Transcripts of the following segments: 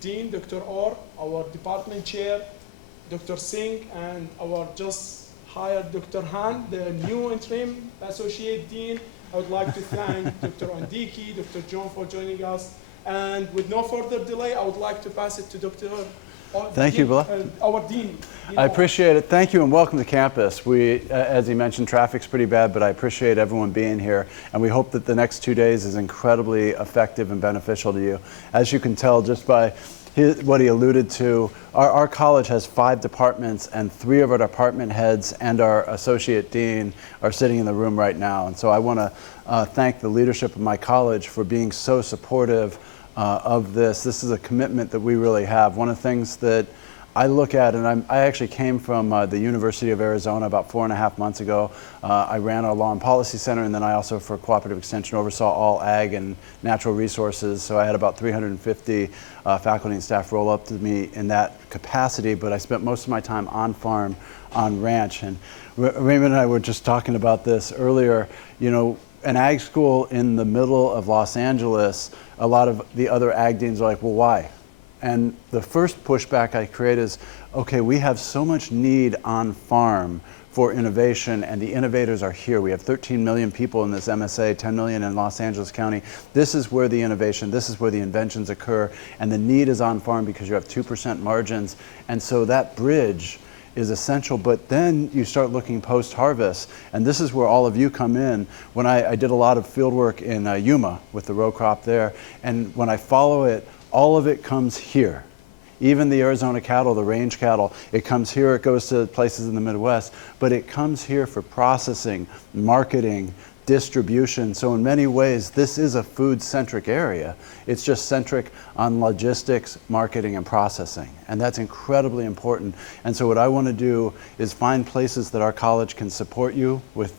Dean, Dr. Orr, our department chair, Dr. Singh, and our just hired Dr. Han, the new interim associate dean. I would like to thank Dr. Ondiki, Dr. John for joining us. And with no further delay, I would like to pass it to Dr. Thank you, Belal. Our dean. I appreciate it. Thank you and welcome to campus. As he mentioned, traffic's pretty bad, but I appreciate everyone being here. And we hope that the next 2 days is incredibly effective and beneficial to you. As you can tell just by what he alluded to, our college has 5 departments, and 3 of our department heads and our associate dean are sitting in the room right now. And so I want to thank the leadership of my college for being so supportive of this. This is a commitment that we really have. One of the things that I look at, and I actually came from the University of Arizona about 4.5 months ago. I ran our Law and Policy Center, and then I also, for Cooperative Extension, oversaw all ag and natural resources. So I had about 350 faculty and staff roll up to me in that capacity, but I spent most of my time on farm, on ranch. And Raymond and I were just talking about this earlier. You know, an ag school in the middle of Los Angeles, a lot of the other ag deans are like, well, why? And the first pushback I create is, okay, we have so much need on farm for innovation, and the innovators are here. We have 13 million people in this MSA, 10 million in Los Angeles County. This is where the innovation, this is where the inventions occur, and the need is on farm because you have 2% margins. And so that bridge is essential, but then you start looking post-harvest, and this is where all of you come in. When I did a lot of field work in Yuma with the row crop there, and when I follow it, all of it comes here. Even the Arizona cattle, the range cattle, it comes here, it goes to places in the Midwest, but it comes here for processing, marketing, distribution. So in many ways, this is a food-centric area. It's just centric on logistics, marketing, and processing. And that's incredibly important. And so what I want to do is find places that our college can support you with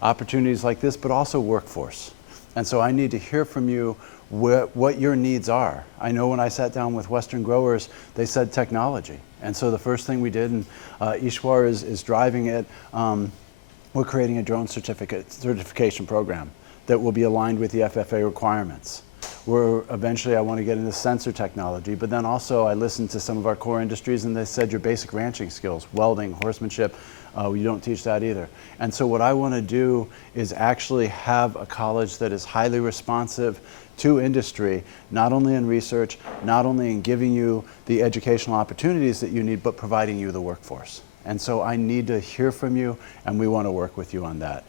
opportunities like this, but also workforce. And so I need to hear from you what your needs are. I know when I sat down with Western growers, they said technology. And so the first thing we did, and Ishwar is driving it, we're creating a drone certification program that will be aligned with the FFA requirements. Eventually I want to get into sensor technology, but then also I listened to some of our core industries and they said your basic ranching skills, welding, horsemanship, you don't teach that either. And so what I want to do is actually have a college that is highly responsive to industry, not only in research, not only in giving you the educational opportunities that you need, but providing you the workforce. And so I need to hear from you, and we want to work with you on that.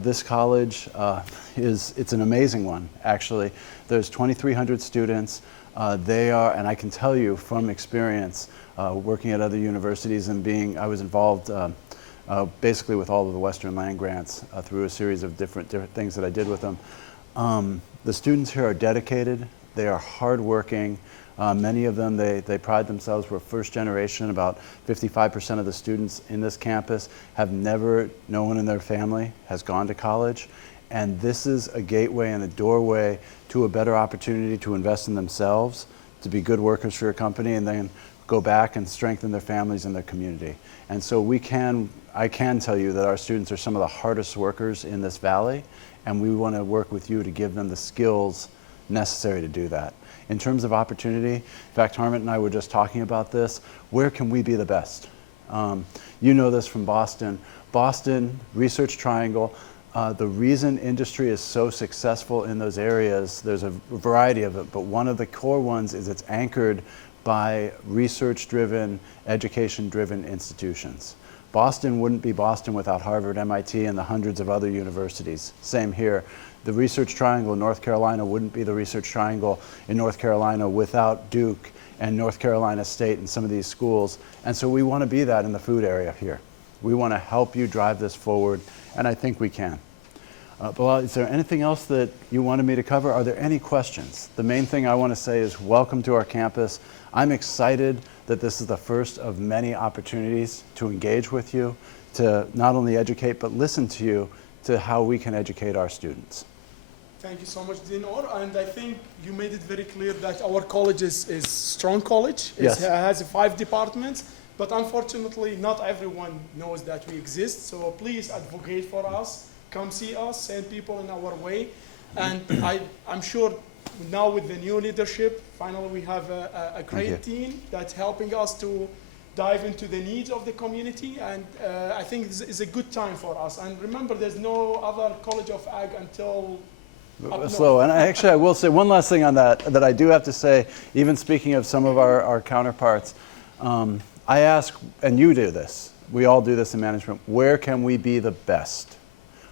This college it's an amazing one, actually. There's 2,300 students. They are, and I can tell you from experience, working at other universities and I was involved basically with all of the Western land grants through a series of different things that I did with them. The students here are dedicated, they are hardworking. Many of them, they pride themselves. We're first generation. About 55% of the students in this campus no one in their family has gone to college. And this is a gateway and a doorway to a better opportunity to invest in themselves, to be good workers for your company, and then go back and strengthen their families and their community. And so I can tell you that our students are some of the hardest workers in this valley, and we want to work with you to give them the skills necessary to do that. In terms of opportunity, in fact, Harmit and I were just talking about this. Where can we be the best? You know this from Boston. Boston, Research Triangle, the reason industry is so successful in those areas, there's a variety of it, but one of the core ones is it's anchored by research-driven, education-driven institutions. Boston wouldn't be Boston without Harvard, MIT, and the hundreds of other universities. Same here. The Research Triangle in North Carolina wouldn't be the Research Triangle in North Carolina without Duke and North Carolina State and some of these schools. And so we want to be that in the food area here. We want to help you drive this forward, and I think we can. Belal, is there anything else that you wanted me to cover? Are there any questions? The main thing I want to say is welcome to our campus. I'm excited that this is the first of many opportunities to engage with you, to not only educate, but listen to you to how we can educate our students. Thank you so much, Dean Orr. And I think you made it very clear that our college is strong college. Yes. It has 5 departments, but unfortunately, not everyone knows that we exist. So please advocate for us. Come see us, send people in our way. And I'm sure now with the new leadership, finally we have a Thank great team that's helping us to dive into the needs of the community, and I think it's a good time for us. And remember, there's no other College of Ag until up Slow. north. And actually, I will say one last thing on that I do have to say, even speaking of some of our counterparts, I ask, and you do this, we all do this in management, where can we be the best?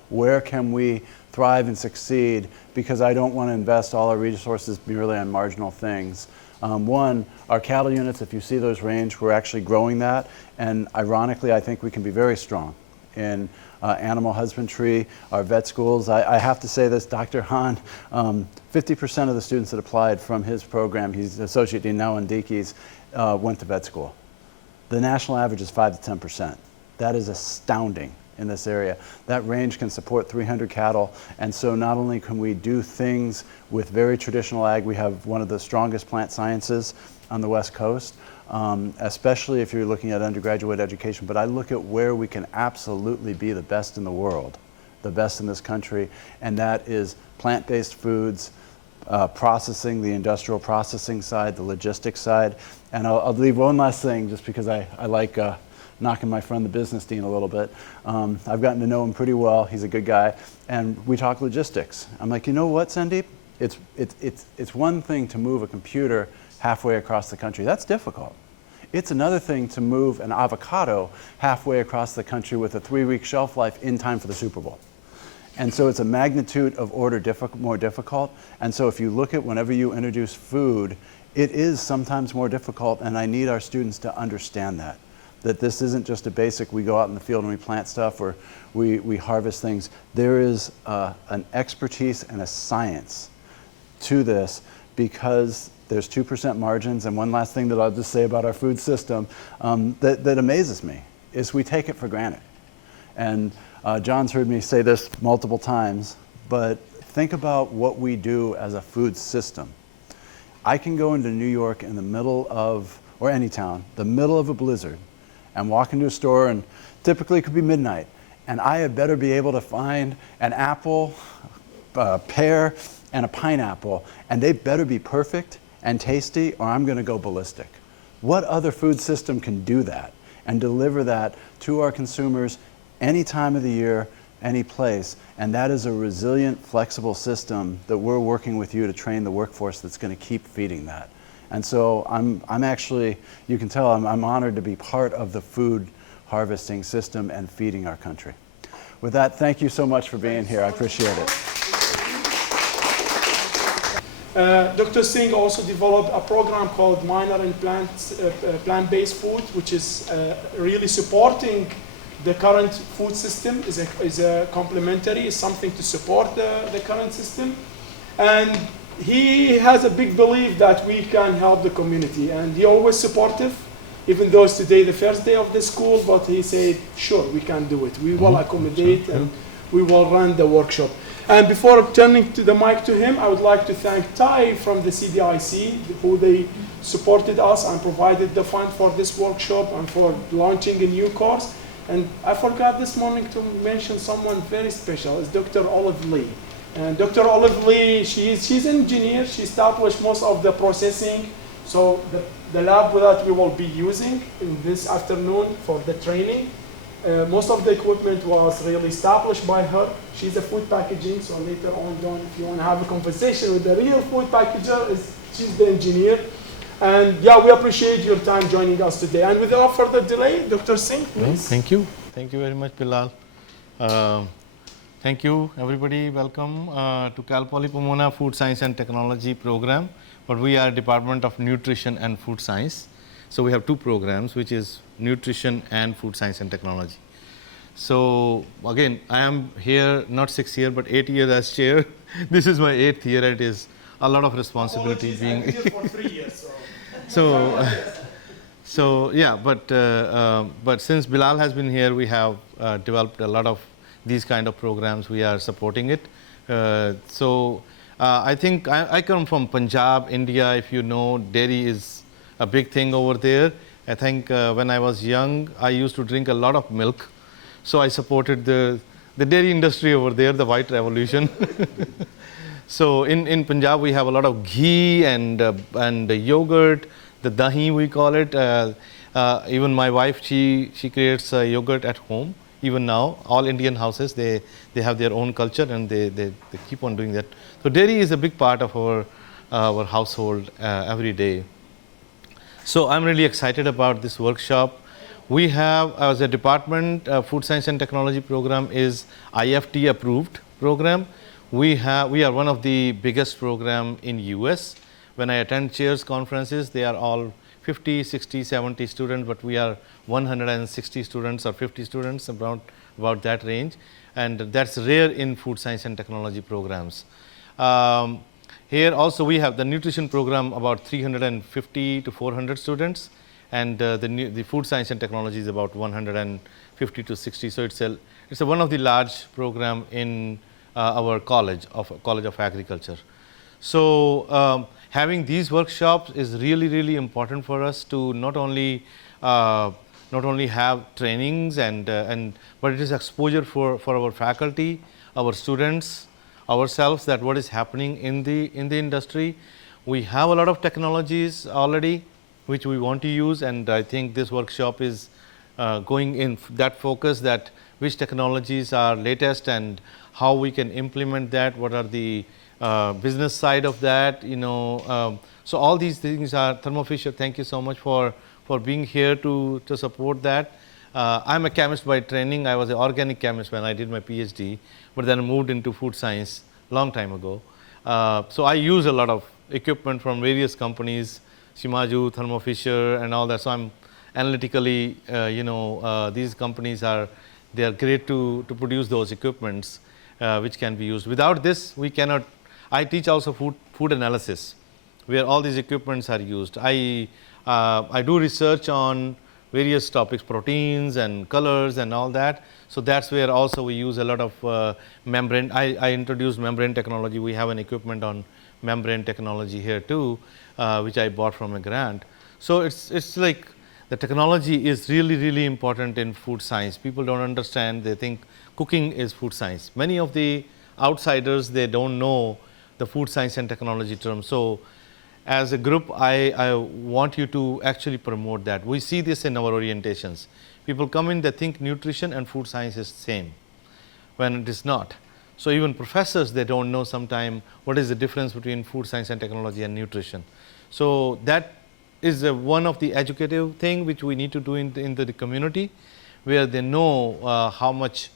Where can we thrive and succeed? Because I don't want to invest all our resources merely on marginal things. One, our cattle units, if you see those range, we're actually growing that. And ironically, I think we can be very strong in animal husbandry, our vet schools. I have to say this, Dr. Hahn, 50% of the students that applied from his program, he's associate dean now in Diekes, went to vet school. The national average is 5 to 10%. That is astounding in this area. That range can support 300 cattle, and so not only can we do things with very traditional ag, we have one of the strongest plant sciences on the West Coast, especially if you're looking at undergraduate education, but I look at where we can absolutely be the best in the world, the best in this country, and that is plant-based foods, processing, the industrial processing side, the logistics side. And I'll leave one last thing, just because I like knocking my friend the business dean a little bit. I've gotten to know him pretty well. He's a good guy, and we talk logistics. I'm like, you know what, Sandeep? It's one thing to move a computer halfway across the country. That's difficult. It's another thing to move an avocado halfway across the country with a 3-week shelf life in time for the Super Bowl. And so it's a magnitude of order more difficult. And so if you look at whenever you introduce food, it is sometimes more difficult, and I need our students to understand that this isn't just a basic, we go out in the field and we plant stuff or we harvest things. There is an expertise and a science to this, because there's 2% margins. And one last thing that I'll just say about our food system that amazes me is we take it for granted. And John's heard me say this multiple times, but think about what we do as a food system. I can go into New York in the middle of, or any town, the middle of a blizzard, and walk into a store, and typically it could be midnight, and I had better be able to find an apple, a pear, and a pineapple, and they better be perfect and tasty, or I'm going to go ballistic. What other food system can do that and deliver that to our consumers any time of the year, any place? And that is a resilient, flexible system that we're working with you to train the workforce that's going to keep feeding that. And so I'm actually, you can tell I'm honored to be part of the food harvesting system and feeding our country. With that, thank you so much for being here. I appreciate it. Dr. Singh also developed a program called Minor in Plant-Based Food, which is really supporting the current food system, is a complementary, is something to support the current system. And he has a big belief that we can help the community, and he always supportive, even though it's today the first day of the school, but he said, sure, we can do it. We will accommodate and we will run the workshop. And before turning to the mic to him, I would like to thank Ty from the CDIC, who they supported us and provided the fund for this workshop and for launching a new course. And I forgot this morning to mention someone very special, is Dr. Olive Lee. And Dr. Olive Lee, she's an engineer. She established most of the processing. So the lab that we will be using in this afternoon for the training, most of the equipment was really established by her. She's a food packaging, so later on, John, if you want to have a conversation with the real food packager, she's the engineer. And yeah, we appreciate your time joining us today. And without further delay, Dr. Singh, please. Well, thank you. Thank you very much, Belal. Thank you, everybody. Welcome to Cal Poly Pomona Food Science and Technology program. But we are Department of Nutrition and Food Science. So we have two programs, which is Nutrition and Food Science and Technology. So again, I am here not 6 years, but 8 years as chair. This is my 8th year. It is a lot of responsibility. Apologies, being I've been here for 3 years. So yeah, but since Belal has been here, we have developed a lot of these kind of programs. We are supporting it. I think I come from Punjab, India. If you know, dairy is a big thing over there. I think when I was young, I used to drink a lot of milk. So I supported the dairy industry over there, the white revolution. So in Punjab we have a lot of ghee and yogurt, the dahi we call it. Even my wife, she creates yogurt at home. Even now, all Indian houses they have their own culture and they keep on doing that. So dairy is a big part of our household every day. So I'm really excited about this workshop. We have, as a department, Food Science and Technology program is IFT approved program. We are one of the biggest program in US. When I attend chairs conferences, they are all 50, 60, 70 students, but we are 160 students or 50 students, about that range. And that's rare in food science and technology programs. Here also we have the nutrition program, about 350 to 400 students, and the food science and technology is about 150 to 60. So it's one of the large program in our college of agriculture. So having these workshops is really important for us to not only have trainings but it is exposure for our faculty, our students, ourselves, that what is happening in the industry. We have a lot of technologies already which we want to use, and I think this workshop is going in that focus, that which technologies are latest and how we can implement that, what are the business side of that, so all these things are. Thermo Fisher, thank you so much for being here to support that. I'm a chemist by training. I was an organic chemist when I did my PhD, but then I moved into food science long time ago. So I use a lot of equipment from various companies, Shimaju, Thermo Fisher and all that. So I'm analytically, these companies they are great to produce those equipments which can be used. Without this, we cannot. I teach also food analysis, where all these equipments are used. I do research on various topics, proteins and colors and all that. So that's where also we use a lot of membrane. I introduced membrane technology. We have an equipment on membrane technology here too, which I bought from a grant. So it's like the technology is really important in food science. People don't understand. They think cooking is food science. Many of the outsiders, they don't know the food science and technology terms. So as a group, I want you to actually promote that. We see this in our orientations. People come in, they think nutrition and food science is same, when it is not. So even professors, they don't know sometimes what is the difference between food science and technology and nutrition. So that is one of the educative thing which we need to do in the community, where they know how much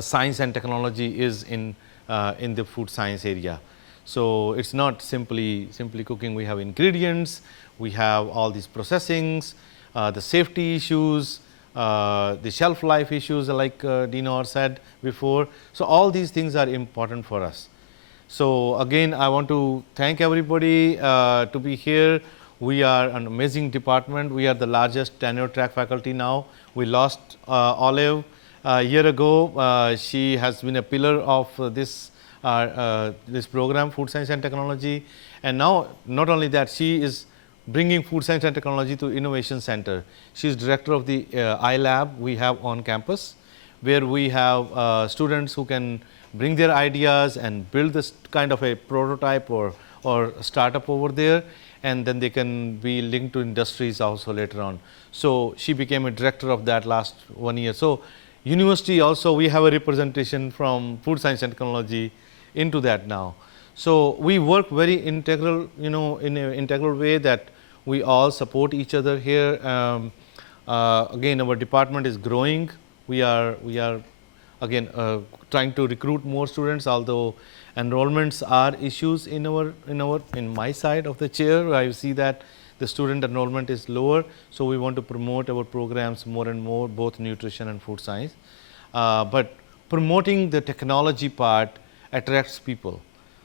science and technology is in the food science area. So it's not simply cooking. We have ingredients, we have all these processings, the safety issues, the shelf life issues, like Dinor said before. So all these things are important for us. So again, I want to thank everybody to be here. We are an amazing department. We are the largest tenure track faculty now. We lost Olive a year ago. She has been a pillar of this program, Food Science and Technology. And now, not only that, she is bringing Food Science and Technology to Innovation Center. She is director of the iLab we have on campus, where we have students who can bring their ideas and build this kind of a prototype or startup over there, and then they can be linked to industries also later on. So she became a director of that last 1 year. So university also, we have a representation from Food Science and Technology into that now. So we work very integral, in an integral way, that we all support each other here. Again, our department is growing. We are again trying to recruit more students, although enrollments are issues in my side of the chair. I see that the student enrollment is lower, so we want to promote our programs more and more, both nutrition and food science. But promoting the technology part attracts people.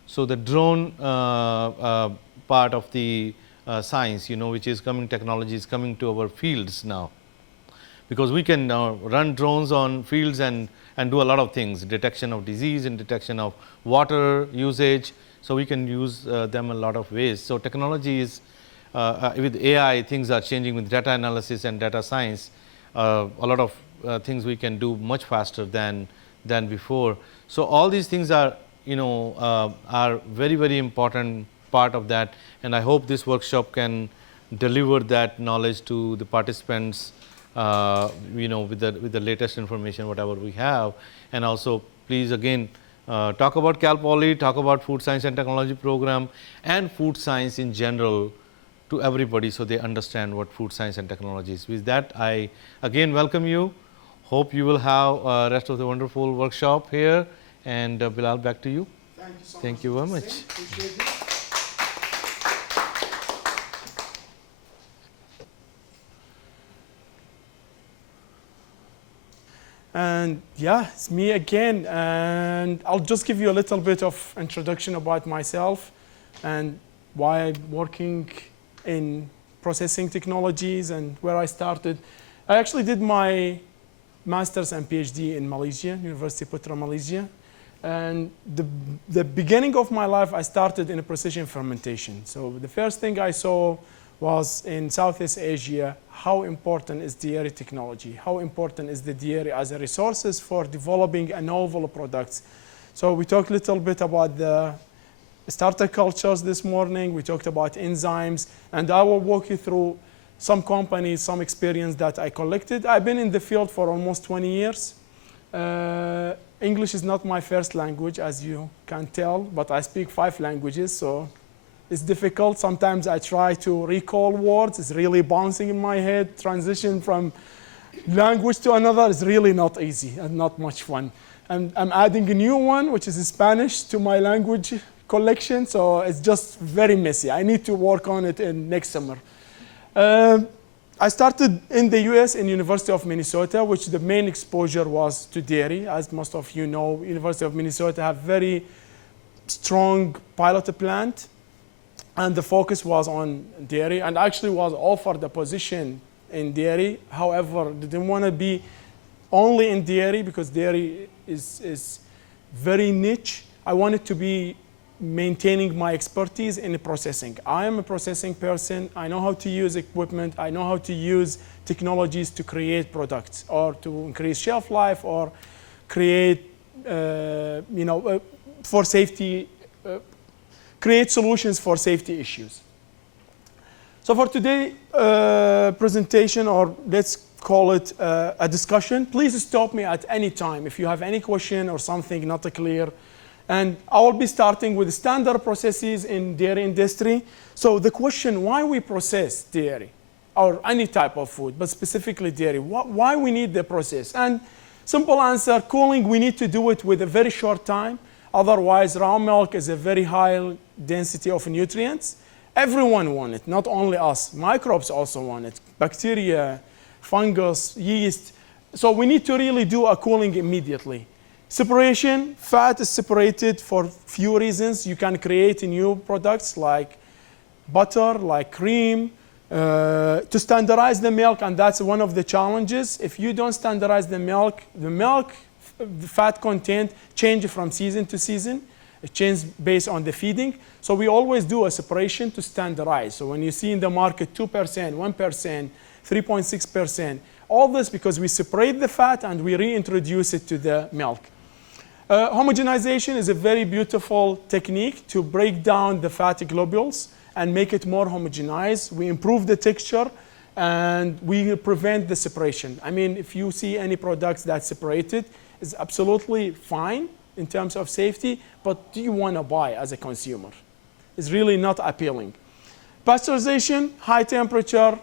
So the drone part of the science, which is coming, technology is coming to our fields now, because we can run drones on fields and do a lot of things, detection of disease and detection of water usage. So we can use them a lot of ways. So technology is, with AI, things are changing with data analysis and data science. A lot of things we can do much faster than before. So all these things are are very, very important part of that, and I hope this workshop can deliver that knowledge to the participants, with the latest information, whatever we have. And also, please again, talk about Cal Poly, talk about food science and technology program and food science in general to everybody, so they understand what food science and technology is. With that, I again welcome you. Hope you will have rest of the wonderful workshop here. And Belal, back to you. Thank you so much. Thank you very much. Appreciate it. And yeah, it's me again, and I'll just give you a little bit of introduction about myself and why I'm working in processing technologies and where I started. I actually did my master's and PhD in Malaysia, University Putra, Malaysia. And the beginning of my life, I started in a precision fermentation. So the first thing I saw was in Southeast Asia, how important is dairy technology? How important is the dairy as a resources for developing a novel products? So we talked a little bit about the starter cultures this morning. We talked about enzymes, and I will walk you through some companies, some experience that I collected. I've been in the field for almost 20 years. English is not my first language, as you can tell, but I speak 5 languages, so it's difficult. Sometimes I try to recall words. It's really bouncing in my head. Transition from language to another is really not easy and not much fun. And I'm adding a new one, which is Spanish, to my language collection, so it's just very messy. I need to work on it in next summer. I started in the US in University of Minnesota, which the main exposure was to dairy. As most of you know, University of Minnesota have very strong pilot plant, and the focus was on dairy, and actually was offered a position in dairy. However, they didn't want to be only in dairy because dairy is very niche. I wanted to be maintaining my expertise in processing. I am a processing person. I know how to use equipment. I know how to use technologies to create products or to increase shelf life or create, for safety, create solutions for safety issues. So for today's presentation, or let's call it a discussion, please stop me at any time if you have any question or something not clear. And I will be starting with standard processes in dairy industry. So the question, why we process dairy or any type of food, but specifically dairy, why we need the process? And simple answer, cooling, we need to do it with a very short time. Otherwise, raw milk is a very high density of nutrients. Everyone wants it, not only us. Microbes also want it, bacteria, fungus, yeast. So we need to really do a cooling immediately. Separation, fat is separated for few reasons. You can create new products like butter, like cream, to standardize the milk, and that's one of the challenges. If you don't standardize the milk the fat content changes from season to season. It changes based on the feeding. So we always do a separation to standardize. So when you see in the market 2%, 1%, 3.6%, all this because we separate the fat and we reintroduce it to the milk. Homogenization is a very beautiful technique to break down the fatty globules and make it more homogenized. We improve the texture and we prevent the separation. I mean, if you see any products that's separated, it's absolutely fine in terms of safety, but do you want to buy as a consumer? It's really not appealing. Pasteurization, high temperature,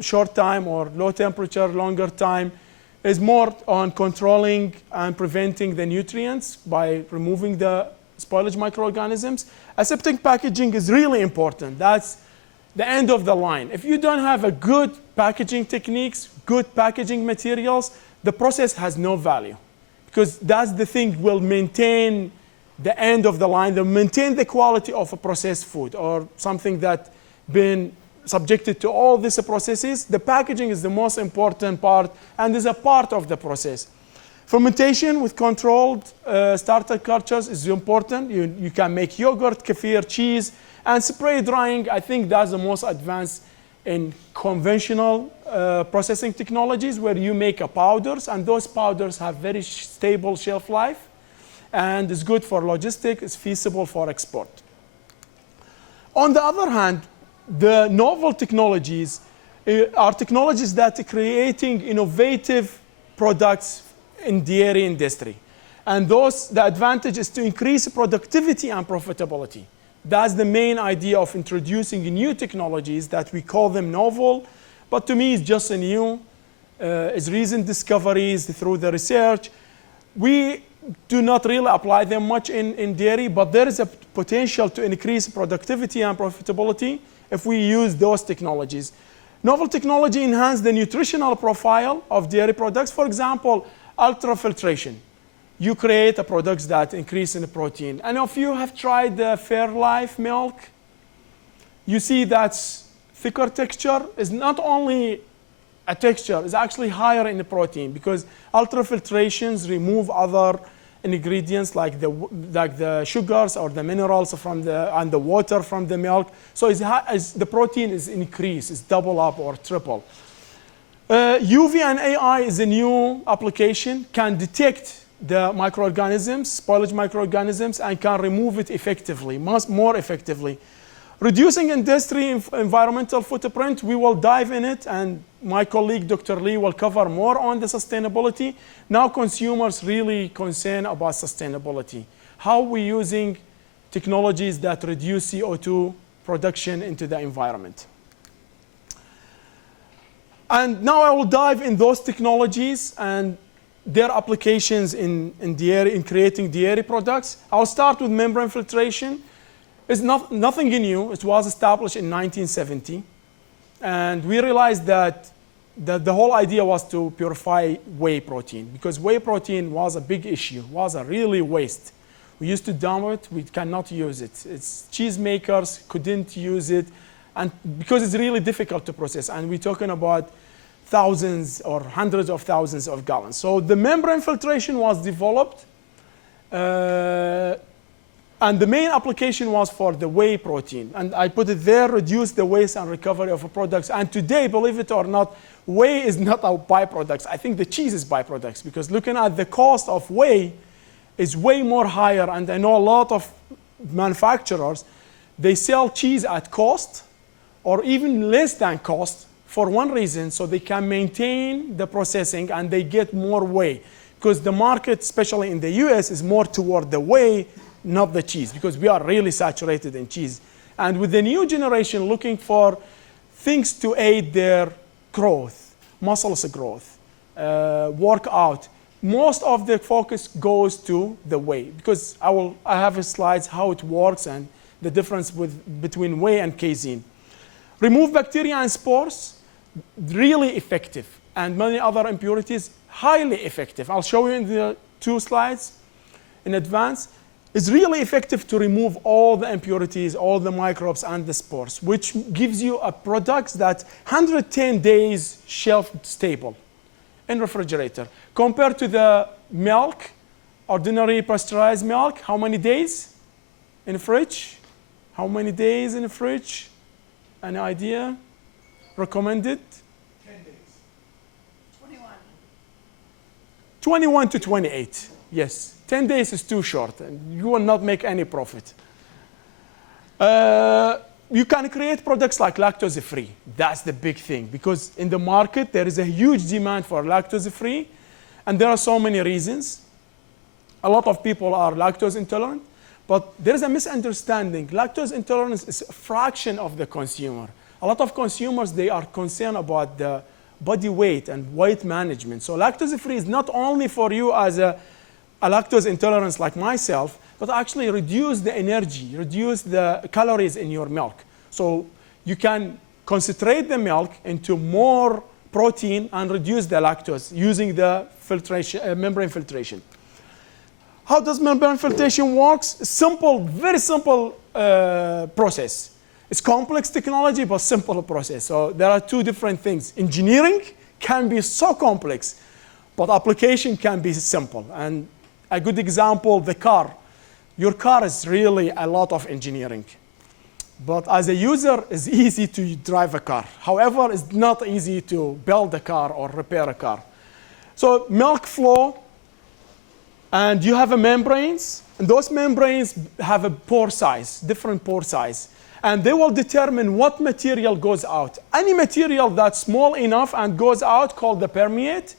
short time, or low temperature, longer time, is more on controlling and preventing the nutrients by removing the spoilage microorganisms. Aseptic packaging is really important. That's the end of the line. If you don't have a good packaging techniques, good packaging materials, the process has no value, because that's the thing will maintain the end of the line, will maintain the quality of a processed food or something that been subjected to all these processes. The packaging is the most important part and is a part of the process. Fermentation with controlled starter cultures is important. You can make yogurt, kefir, cheese, and spray drying. I think that's the most advanced in conventional processing technologies, where you make powders, and those powders have very stable shelf life. and is good for logistics, it's feasible for export. On the other hand, the novel technologies are technologies that are creating innovative products in the dairy industry. And the advantage is to increase productivity and profitability. That's the main idea of introducing new technologies that we call them novel, but to me it's just a new, it's recent discoveries through the research. We do not really apply them much in dairy, but there is a potential to increase productivity and profitability if we use those technologies. Novel technology enhance the nutritional profile of dairy products. For example, ultrafiltration. You create a product that increase in the protein. And if you have tried the Fairlife milk, you see that thicker texture is not only a texture, it's actually higher in the protein because ultrafiltrations remove other ingredients like the sugars or the minerals and the water from the milk. So the protein is increased, it's double up or triple. UV and AI is a new application, can detect the microorganisms, spoilage microorganisms, and can remove it effectively, more effectively. Reducing industry environmental footprint, we will dive in it, and my colleague Dr. Lee will cover more on the sustainability. Now consumers really concerned about sustainability. How are we using technologies that reduce CO2 production into the environment? And now I will dive in those technologies and their applications in creating dairy products. I'll start with membrane filtration. It's nothing new. It was established in 1970. And we realized that the whole idea was to purify whey protein because whey protein was a big issue, was a really waste. We used to dump it, we cannot use it. Cheese makers couldn't use it and because it's really difficult to process. And we're talking about thousands or hundreds of thousands of gallons. So the membrane filtration was developed and the main application was for the whey protein. And I put it there, reduce the waste and recovery of products. And today, believe it or not, whey is not our byproducts. I think the cheese is byproducts because looking at the cost of whey is way more higher. And I know a lot of manufacturers, they sell cheese at cost or even less than cost for one reason, so they can maintain the processing and they get more whey. Because the market, especially in the US, is more toward the whey, not the cheese, because we are really saturated in cheese. And with the new generation looking for things to aid their growth, muscles growth, workout, most of the focus goes to the whey. Because I have slides how it works and the difference between whey and casein. Remove bacteria and spores, really effective. And many other impurities, highly effective. I'll show you in the 2 slides in advance. It's really effective to remove all the impurities, all the microbes and the spores, which gives you a product that's 110 days shelf stable in refrigerator. Compared to the milk, ordinary pasteurized milk, how many days in the fridge? How many days in the fridge? Any idea? Recommended? 10 days. 21 to 28, yes. 10 days is too short, and you will not make any profit. You can create products like lactose-free. That's the big thing, because in the market, there is a huge demand for lactose-free, and there are so many reasons. A lot of people are lactose intolerant, but there is a misunderstanding. Lactose intolerance is a fraction of the consumer. A lot of consumers, they are concerned about the body weight and weight management. So lactose-free is not only for you as a lactose intolerance like myself, but actually reduce the energy, reduce the calories in your milk. So you can concentrate the milk into more protein and reduce the lactose using the filtration, membrane filtration. How does membrane filtration work? Simple, very simple process. It's complex technology, but simple process. So there are 2 different things. Engineering can be so complex, but application can be simple. And a good example, the car. Your car is really a lot of engineering. But as a user, it's easy to drive a car. However, it's not easy to build a car or repair a car. So milk flow, And you have a membranes, and those membranes have a pore size, different pore size. And they will determine what material goes out. Any material that's small enough and goes out, called the permeate.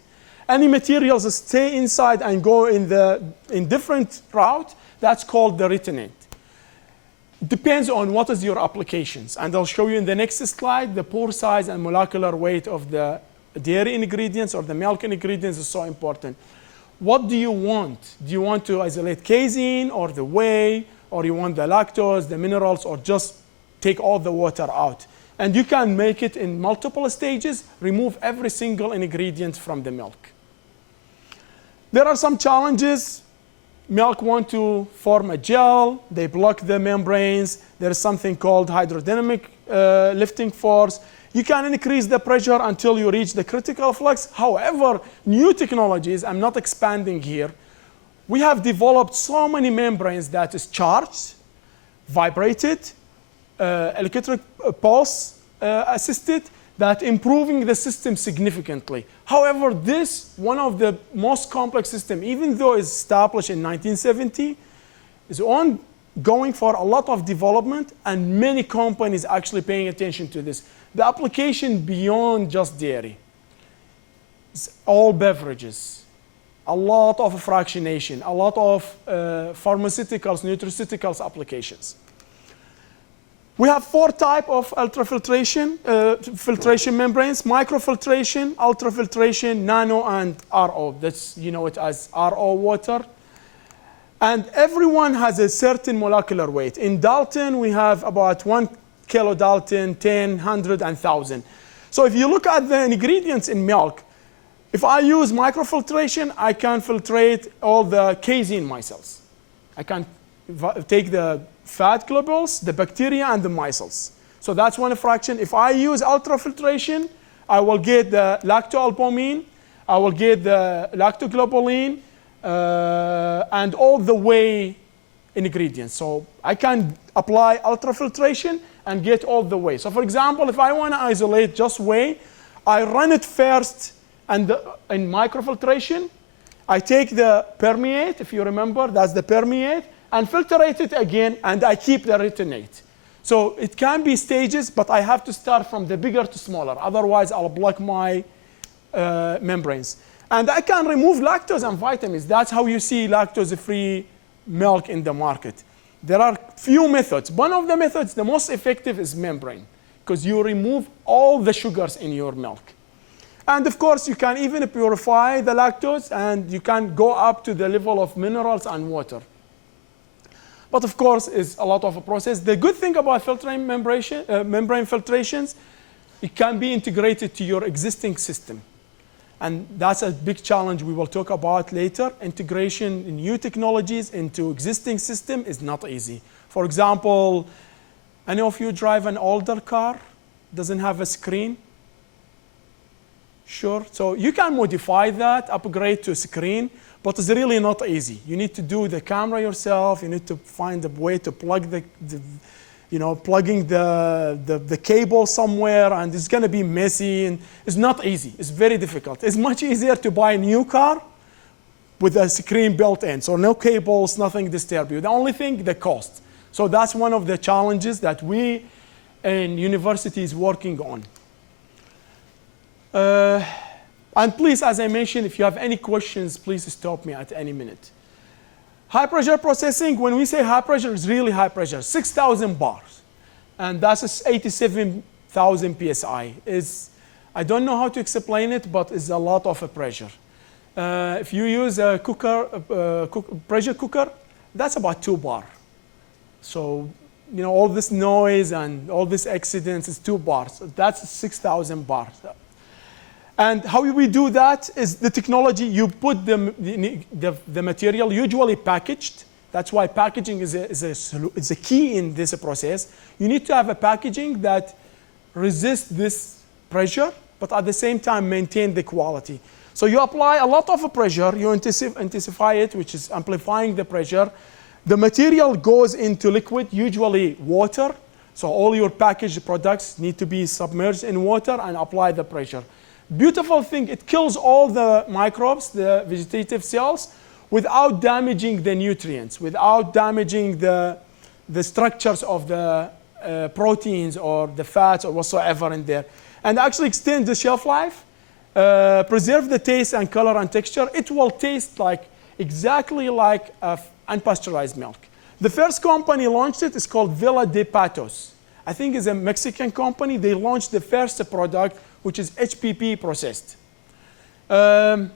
Any materials that stay inside and go in different route, that's called the retentate. Depends on what is your applications. And I'll show you in the next slide, the pore size and molecular weight of the dairy ingredients or the milk ingredients is so important. What do you want? Do you want to isolate casein or the whey, or you want the lactose, the minerals, or just take all the water out? And you can make it in multiple stages, remove every single ingredient from the milk. There are some challenges. Milk want to form a gel, they block the membranes. There is something called hydrodynamic lifting force. You can increase the pressure until you reach the critical flux. However, new technologies, I'm not expanding here, we have developed so many membranes that is charged, vibrated, electric pulse assisted, that improving the system significantly. However, this, one of the most complex system, even though it's established in 1970, is ongoing for a lot of development, and many companies actually paying attention to this. The application beyond just dairy, it's all beverages, a lot of fractionation, a lot of pharmaceuticals, nutraceuticals applications. We have 4 types of ultrafiltration, filtration membranes: microfiltration, ultrafiltration, nano, and RO. That's, you know it as RO water. And everyone has a certain molecular weight. In Dalton, we have about 1 kilodalton, 10, 100, and 1,000. So if you look at the ingredients in milk, if I use microfiltration, I can filtrate all the casein micelles. I can take the fat globules, the bacteria, and the micelles. So that's one fraction. If I use ultrafiltration, I will get the lactoalbumine, I will get the lactoglobulin, and all the whey ingredients. So I can apply ultrafiltration and get all the whey. So for example, if I want to isolate just whey, I run it first and in microfiltration. I take the permeate, if you remember, that's the permeate, and filtrate it again, and I keep the retentate. So it can be stages, but I have to start from the bigger to smaller. Otherwise, I'll block my membranes. And I can remove lactose and vitamins. That's how you see lactose-free milk in the market. There are few methods. One of the methods, the most effective, is membrane, because you remove all the sugars in your milk. And of course, you can even purify the lactose, and you can go up to the level of minerals and water. But of course, it's a lot of a process. The good thing about filtering membrane filtrations, it can be integrated to your existing system. And that's a big challenge we will talk about later. Integration in new technologies into existing system is not easy. For example, any of you drive an older car, doesn't have a screen? Sure. So you can modify that, upgrade to a screen, but it's really not easy. You need to do the camera yourself. You need to find a way to plug plugging the cable somewhere, and it's going to be messy, and it's not easy. It's very difficult. It's much easier to buy a new car with a screen built in, so no cables, nothing disturb you. The only thing, the cost. So that's one of the challenges that we in universities working on. And please, as I mentioned, if you have any questions, please stop me at any minute. High pressure processing, when we say high pressure, it's really high pressure, 6,000 bars. And that's 87,000 PSI. I don't know how to explain it, but it's a lot of pressure. If you use a pressure cooker, that's about 2 bar. So, all this noise and all these accidents is 2 bars. That's 6,000 bars. And how we do that is the technology. You put the material, usually packaged. That's why packaging is a key in this process. You need to have a packaging that resists this pressure, but at the same time maintain the quality. So you apply a lot of pressure, you intensify it, which is amplifying the pressure. The material goes into liquid, usually water. So all your packaged products need to be submerged in water and apply the pressure. Beautiful thing, it kills all the microbes, the vegetative cells. without damaging the nutrients, without damaging the structures of the proteins or the fats or whatsoever in there, and actually extend the shelf life, preserve the taste and color and texture. It will taste like exactly like unpasteurized milk. The first company launched it is called Villa de Patos. I think it's a Mexican company. They launched the first product, which is HPP processed. I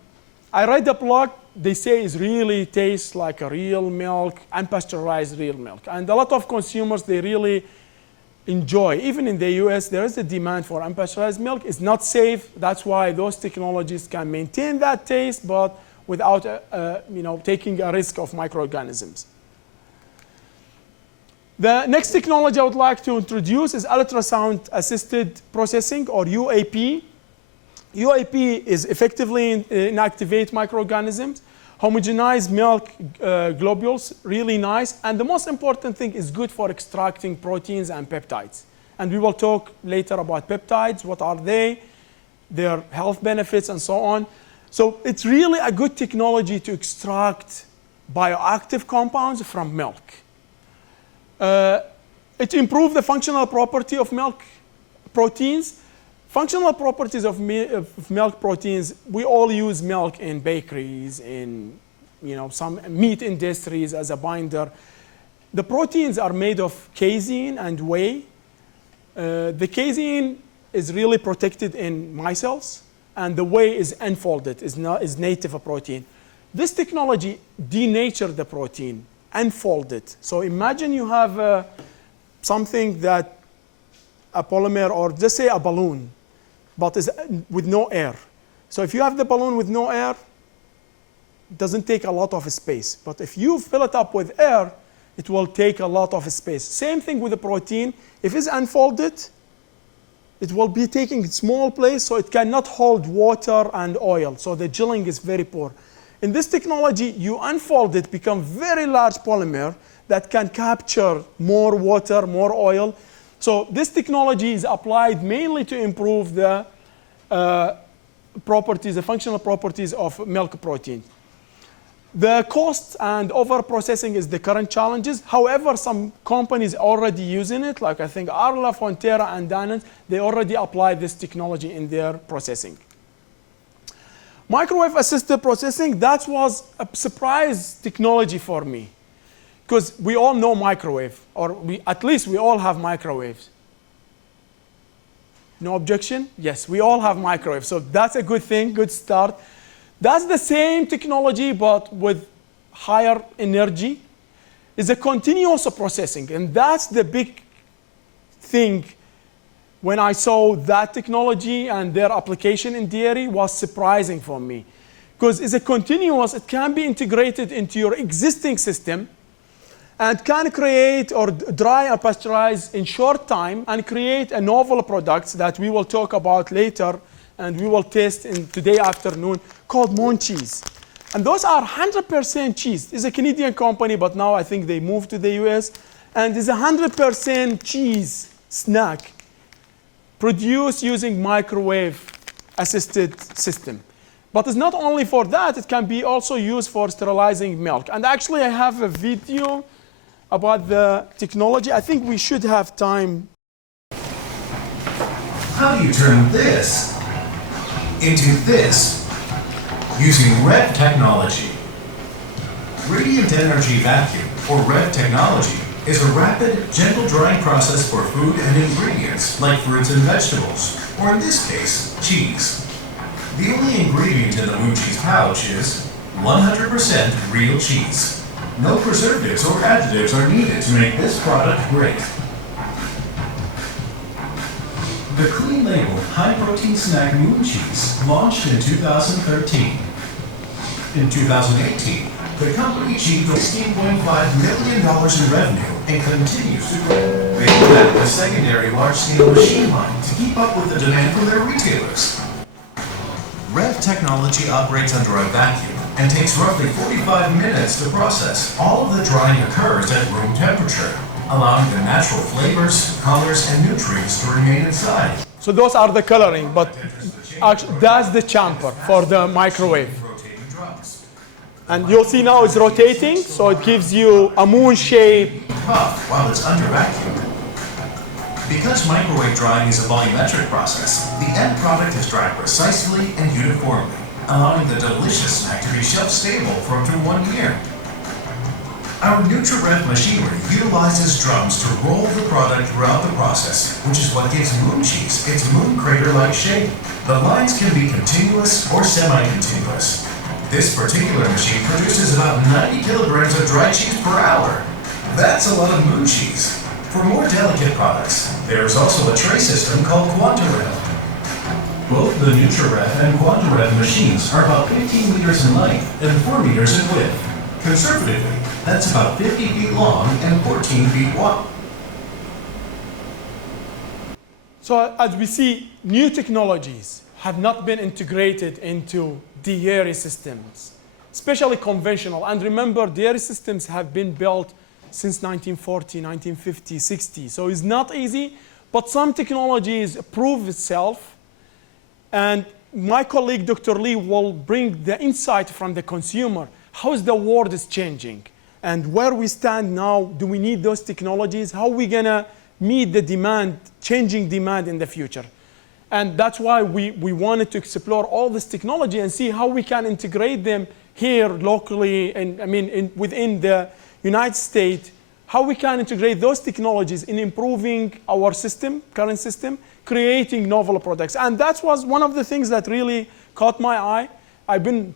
read the blog. They say it really tastes like a real milk, unpasteurized real milk. And a lot of consumers, they really enjoy. Even in the US, there is a demand for unpasteurized milk. It's not safe. That's why those technologies can maintain that taste, but without taking a risk of microorganisms. The next technology I would like to introduce is ultrasound-assisted processing, or UAP. UAP is effectively inactivate microorganisms, homogenize milk globules, really nice. And the most important thing is good for extracting proteins and peptides. And we will talk later about peptides, what are they, their health benefits, and so on. So it's really a good technology to extract bioactive compounds from milk. It improves the functional property of milk proteins. Functional properties of milk proteins, we all use milk in bakeries, in some meat industries as a binder. The proteins are made of casein and whey. The casein is really protected in micelles, and the whey is unfolded, is native protein. This technology denatured the protein, unfolded. So imagine you have something that a polymer, or just say a balloon, but is with no air. So if you have the balloon with no air, it doesn't take a lot of space. But if you fill it up with air, it will take a lot of space. Same thing with the protein. If it's unfolded, it will be taking small place, so it cannot hold water and oil. So the gelling is very poor. In this technology, you unfold it, become very large polymer that can capture more water, more oil. So this technology is applied mainly to improve the properties, the functional properties of milk protein. The cost and over-processing is the current challenges. However, some companies already using it, like I think Arla, Fonterra, and Danone, they already apply this technology in their processing. Microwave-assisted processing, that was a surprise technology for me, because we all know microwave, or at least we all have microwaves. No objection? Yes, we all have microwaves, so that's a good thing, good start. That's the same technology, but with higher energy. It's a continuous processing, and that's the big thing. When I saw that technology and their application in dairy, was surprising for me. Because it's a continuous, it can be integrated into your existing system and can create or dry and pasteurize in short time and create a novel products that we will talk about later and we will test in today afternoon, called Moon Cheese. And those are 100% cheese. It's a Canadian company, but now I think they moved to the US. And it's 100% cheese snack produced using microwave-assisted system. But it's not only for that, it can be also used for sterilizing milk. And actually, I have a video about the technology. I think we should have time. How do you turn this into this using REV technology? Radiant Energy Vacuum, or REV technology, is a rapid, gentle drying process for food and ingredients like fruits and vegetables, or in this case, cheese. The only ingredient in the Moon Cheese pouch is 100% real cheese. No preservatives or additives are needed to make this product great. The clean label, high-protein snack Moon Cheese launched in 2013. In 2018, the company achieved $16.5 million in revenue and continues to grow. They have a secondary large-scale machine line to keep up with the demand from their retailers. REV technology operates under a vacuum and takes roughly 45 minutes to process. All of the drying occurs at room temperature, allowing the natural flavors, colors, and nutrients to remain inside. So those are the coloring, but actually, that's the chamfer for the microwave. And you'll see now it's rotating, so it gives you a moon shape. Puff while it's under vacuum. Because microwave drying is a volumetric process, the end product is dried precisely and uniformly, allowing the delicious snack to be shelf stable for up to 1 year. Our NutriRev machinery utilizes drums to roll the product throughout the process, which is what gives moon cheese its moon crater-like shape. The lines can be continuous or semi-continuous. This particular machine produces about 90 kilograms of dry cheese per hour. That's a lot of moon cheese. For more delicate products, there is also a tray system called QuantaRev. Both the NutriRev and QuantaRev machines are about 15 meters in length and 4 meters in width. Conservatively, that's about 50 feet long and 14 feet wide. So as we see, new technologies have not been integrated into dairy systems, especially conventional. And remember, dairy systems have been built since 1940, 1950, 60. So it's not easy, but some technologies prove itself. And my colleague, Dr. Lee, will bring the insight from the consumer. How is the world is changing? And where we stand now, do we need those technologies? How are we gonna meet the demand, changing demand in the future? And that's why we wanted to explore all this technology and see how we can integrate them here locally, and within the United States, how we can integrate those technologies in improving our system, current system, creating novel products. And that was one of the things that really caught my eye. I've been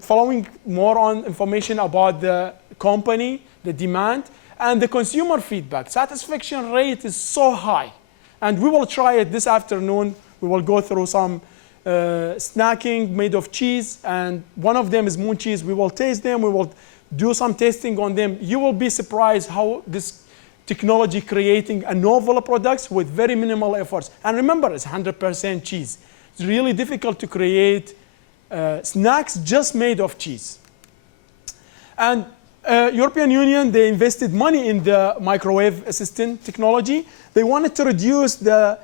following more on information about the company, the demand, and the consumer feedback. Satisfaction rate is so high. And we will try it this afternoon. We will go through some snacking made of cheese, and one of them is moon cheese. We will taste them. We will do some testing on them. You will be surprised how this technology creating a novel products with very minimal efforts. And remember, it's 100% cheese. It's really difficult to create snacks just made of cheese. And European Union, they invested money in the microwave assistant technology. They wanted to reduce the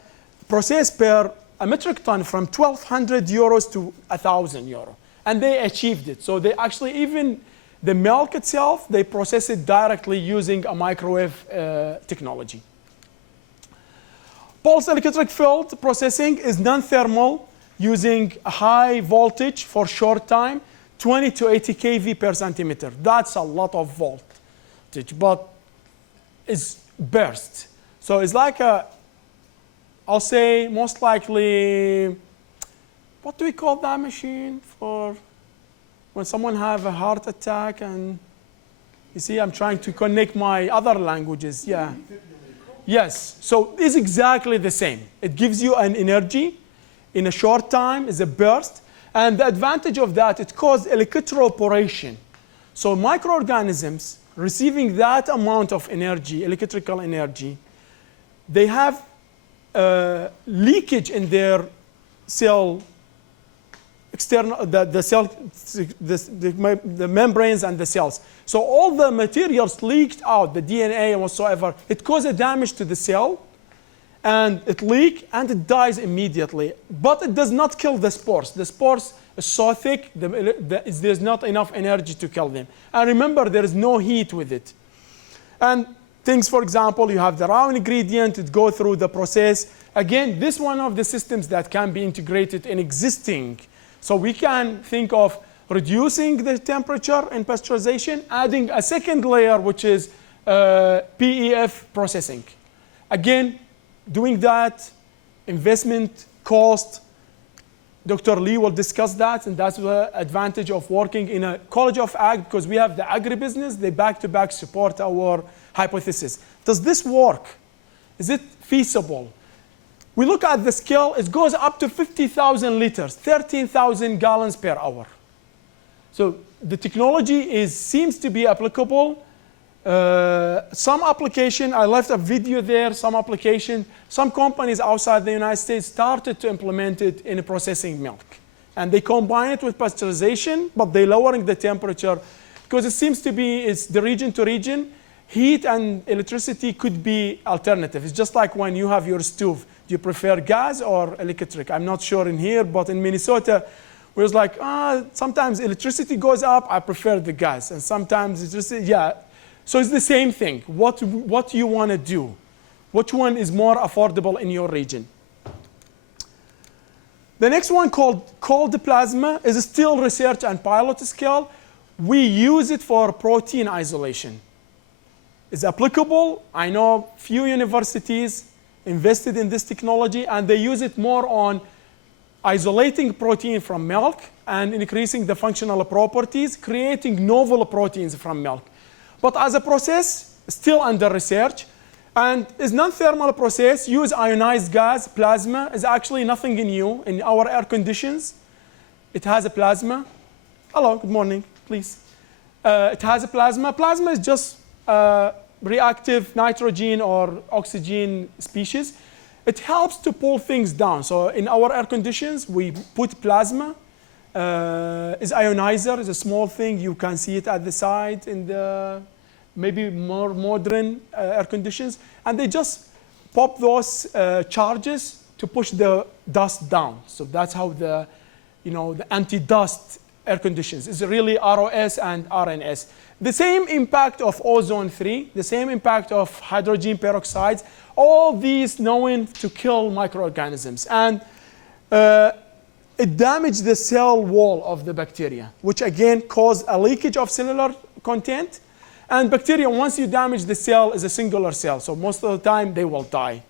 process per a metric ton from 1,200 euros to 1,000 euro. And they achieved it. So they actually, even the milk itself, they process it directly using a microwave technology. Pulse electric field processing is non-thermal, using a high voltage for short time, 20 to 80 kV per centimeter. That's a lot of voltage, but it's burst. So it's like I'll say most likely, what do we call that machine for when someone have a heart attack? And you see, I'm trying to connect my other languages, yeah. Yes, so it's exactly the same. It gives you an energy in a short time, it's a burst. And the advantage of that, it causes electroporation. So microorganisms receiving that amount of energy, electrical energy, they have leakage in their cell, external, the membranes and the cells. So all the materials leaked out, the DNA and whatsoever, it causes damage to the cell, and it leaks and it dies immediately. But it does not kill the spores. The spores are so thick, there's not enough energy to kill them. And remember, there is no heat with it. And things, for example, you have the raw ingredient, it goes through the process. Again, this is one of the systems that can be integrated in existing. So we can think of reducing the temperature in pasteurization, adding a second layer, which is PEF processing. Again, doing that, investment, cost, Dr. Lee will discuss that, and that's the advantage of working in a College of Ag, because we have the agribusiness, they back-to-back support our hypothesis. Does this work? Is it feasible? We look at the scale, it goes up to 50,000 liters, 13,000 gallons per hour. So the technology seems to be applicable. Some application, I left a video there, some application, some companies outside the United States started to implement it in processing milk. And they combine it with pasteurization, but they're lowering the temperature, because it seems to be, it's the region to region, heat and electricity could be alternative. It's just like when you have your stove. Do you prefer gas or electric? I'm not sure in here, but in Minnesota, where it's like, sometimes electricity goes up, I prefer the gas. And sometimes it's just, yeah. So it's the same thing. What you want to do? Which one is more affordable in your region? The next one called cold plasma is still research and pilot scale. We use it for protein isolation. It's applicable. I know few universities invested in this technology, and they use it more on isolating protein from milk and increasing the functional properties, creating novel proteins from milk. But as a process, still under research, and is non-thermal process, use ionized gas, plasma, is actually nothing new in our air conditions. It has a plasma. Hello, good morning, please. It has a plasma. Plasma is just reactive nitrogen or oxygen species. It helps to pull things down. So in our air conditions, we put plasma. Is ionizer, is a small thing. You can see it at the side in the maybe more modern air conditions. And they just pop those charges to push the dust down. So that's how the anti-dust air conditions is really ROS and RNS. The same impact of ozone 3, the same impact of hydrogen peroxides, all these known to kill microorganisms. And it damaged the cell wall of the bacteria, which again caused a leakage of cellular content. And bacteria, once you damage the cell, is a singular cell. So most of the time, they will die.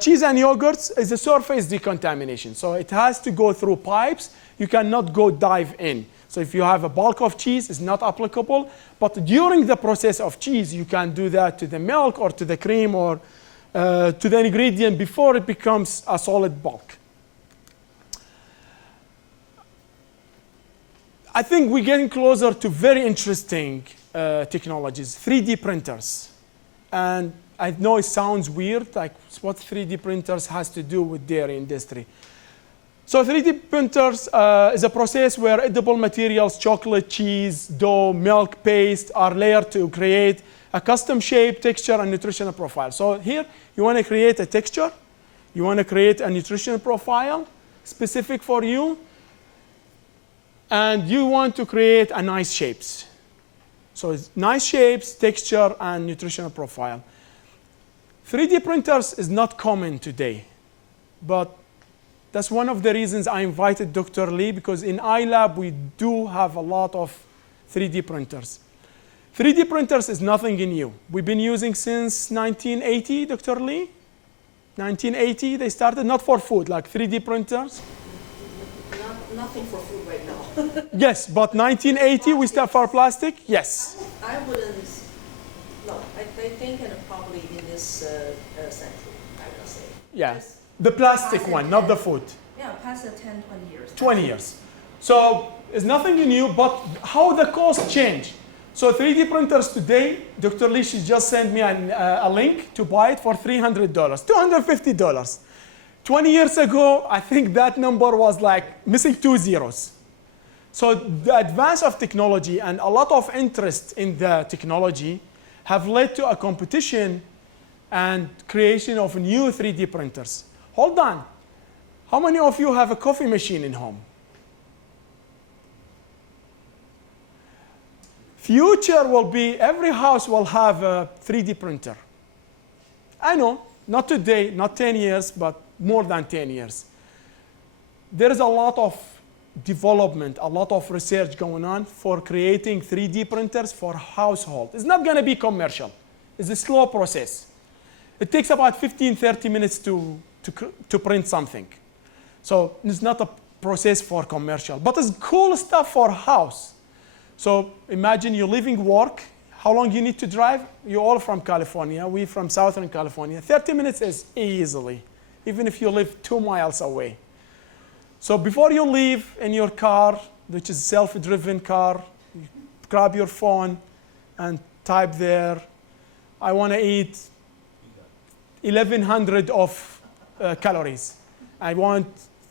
Cheese and yogurts is a surface decontamination. So it has to go through pipes. You cannot go dive in. So if you have a bulk of cheese, it's not applicable. But during the process of cheese, you can do that to the milk or to the cream or to the ingredient before it becomes a solid bulk. I think we're getting closer to very interesting technologies, 3D printers. And I know it sounds weird, like what 3D printers has to do with dairy industry. So 3D printers is a process where edible materials, chocolate, cheese, dough, milk, paste are layered to create a custom shape, texture, and nutritional profile. So here, you want to create a texture. You want to create a nutritional profile specific for you. And you want to create a nice shapes. So it's nice shapes, texture, and nutritional profile. 3D printers is not common today, but that's one of the reasons I invited Dr. Lee, because in iLab we do have a lot of 3D printers. 3D printers is nothing new. We've been using since 1980, Dr. Lee? 1980 they started, not for food, like 3D printers. Nothing for food right now. Yes, but 1980 we start for plastic, yes. I wouldn't, no, I think probably in this century, I would say. Yeah. Just The plastic past one, 10, not the food. Yeah, past the 10, 20 years. 20 years. So it's nothing new, but how the cost change. So 3D printers today, Dr. Lee, she just sent me a link to buy it for $300, $250. 20 years ago, I think that number was like missing 2 zeros. So the advance of technology and a lot of interest in the technology have led to a competition and creation of new 3D printers. Hold on. How many of you have a coffee machine in home? Future will be, every house will have a 3D printer. I know, not today, not 10 years, but more than 10 years. There is a lot of development, a lot of research going on for creating 3D printers for household. It's not going to be commercial. It's a slow process. It takes about 15, 30 minutes to print something. So it's not a process for commercial, but it's cool stuff for house. So imagine you're leaving work. How long you need to drive? You're all from California. We from Southern California. 30 minutes is easily, even if you live 2 miles away. So before you leave in your car, which is a self-driven car, you grab your phone and type there, I want to eat 1,100 of calories. I want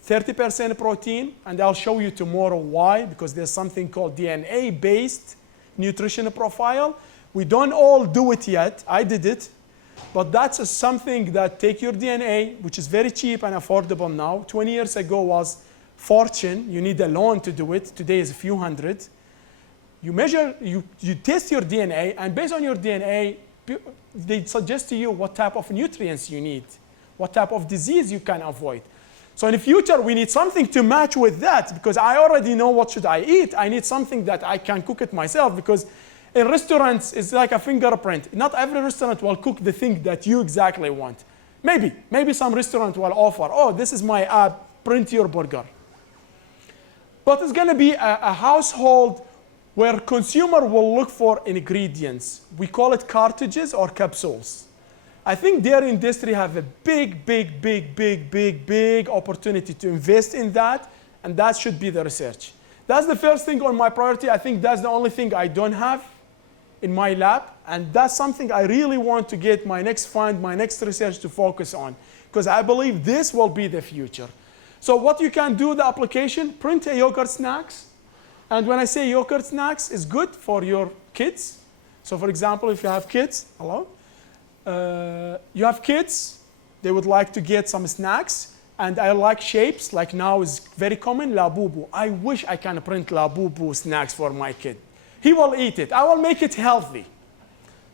30% protein, and I'll show you tomorrow why, because there's something called DNA-based nutrition profile. We don't all do it yet. I did it. But that's something that take your DNA, which is very cheap and affordable now. 20 years ago was fortune. You need a loan to do it. Today is a few hundred. You measure, you test your DNA, and based on your DNA, they suggest to you what type of nutrients you need, what type of disease you can avoid. So in the future, we need something to match with that, because I already know what should I eat. I need something that I can cook it myself, because in restaurants, it's like a fingerprint. Not every restaurant will cook the thing that you exactly want. Maybe some restaurant will offer, oh, this is my app, print your burger. But it's gonna be a household where consumer will look for ingredients. We call it cartridges or capsules. I think dairy industry have a big opportunity to invest in that, and that should be the research. That's the first thing on my priority. I think that's the only thing I don't have in my lab, and that's something I really want to get my next fund, my next research to focus on, because I believe this will be the future. So what you can do, the application, print a yogurt snacks. And when I say yogurt snacks, it's good for your kids. So for example, if you have kids, you have kids, they would like to get some snacks, and I like shapes, like now is very common, labubu. I wish I can print labubu snacks for my kid. He will eat it. I will make it healthy.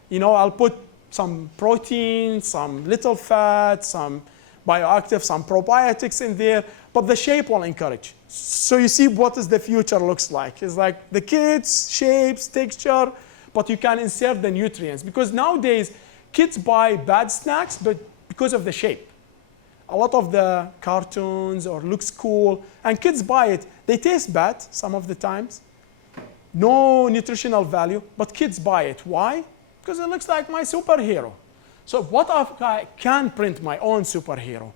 You know, I'll put some protein, some little fat, some bioactive, some probiotics in there, but the shape will encourage. So you see what is the future looks like. It's like the kids, shapes, texture, but you can insert the nutrients, because nowadays kids buy bad snacks, but because of the shape. A lot of the cartoons or looks cool, and kids buy it. They taste bad some of the times. No nutritional value, but kids buy it. Why? Because it looks like my superhero. So what if I can print my own superhero?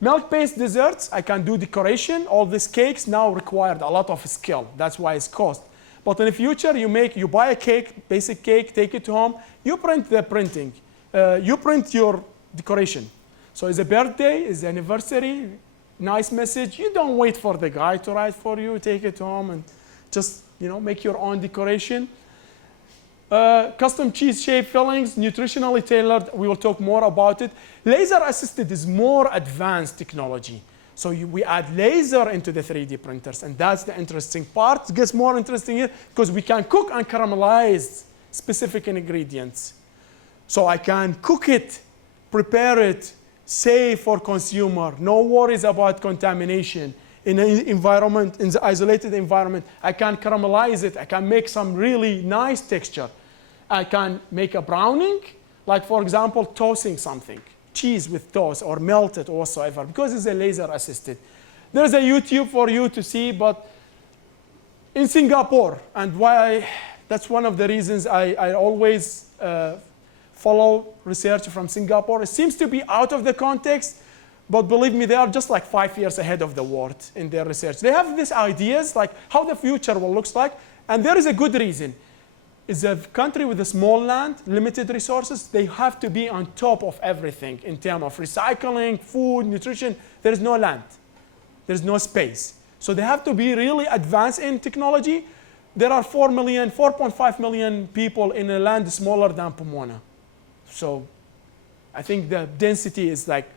Milk-based desserts, I can do decoration. All these cakes now required a lot of skill. That's why it's cost. But in the future, you buy a cake, basic cake, take it home. You print the printing. You print your decoration. So it's a birthday, it's an anniversary, nice message. You don't wait for the guy to write for you. Take it home and just make your own decoration. Custom cheese shape fillings, nutritionally tailored. We will talk more about it. Laser assisted is more advanced technology. So we add laser into the 3D printers, and that's the interesting part. It gets more interesting here because we can cook and caramelize specific ingredients. So I can cook it, prepare it, safe for consumer. No worries about contamination. In an environment, in the isolated environment, I can caramelize it. I can make some really nice texture. I can make a browning, like for example, toasting something, cheese with toast or melted or whatsoever, because it's a laser assisted. There's a YouTube for you to see, but in Singapore, and that's one of the reasons I always follow research from Singapore. It seems to be out of the context, but believe me, they are just like 5 years ahead of the world in their research. They have these ideas like how the future will look like, and there is a good reason. It's a country with a small land, limited resources. They have to be on top of everything in terms of recycling, food, nutrition. There is no land. There's no space. So they have to be really advanced in technology. There are 4.5 million people in a land smaller than Pomona. So I think the density is like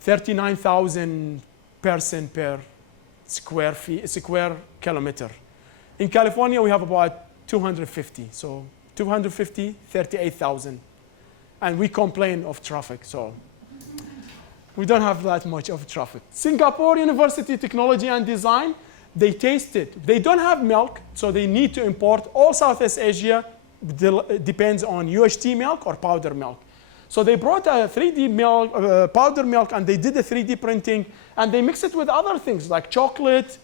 39,000 person per square kilometer. In California, we have about 250. So 250, 38,000. And we complain of traffic, so we don't have that much of traffic. Singapore University Technology and Design, they tasted. They don't have milk, so they need to import. All Southeast Asia depends on UHT milk or powder milk. So they brought a 3D milk, powder milk, and they did the 3D printing, and they mixed it with other things like chocolate,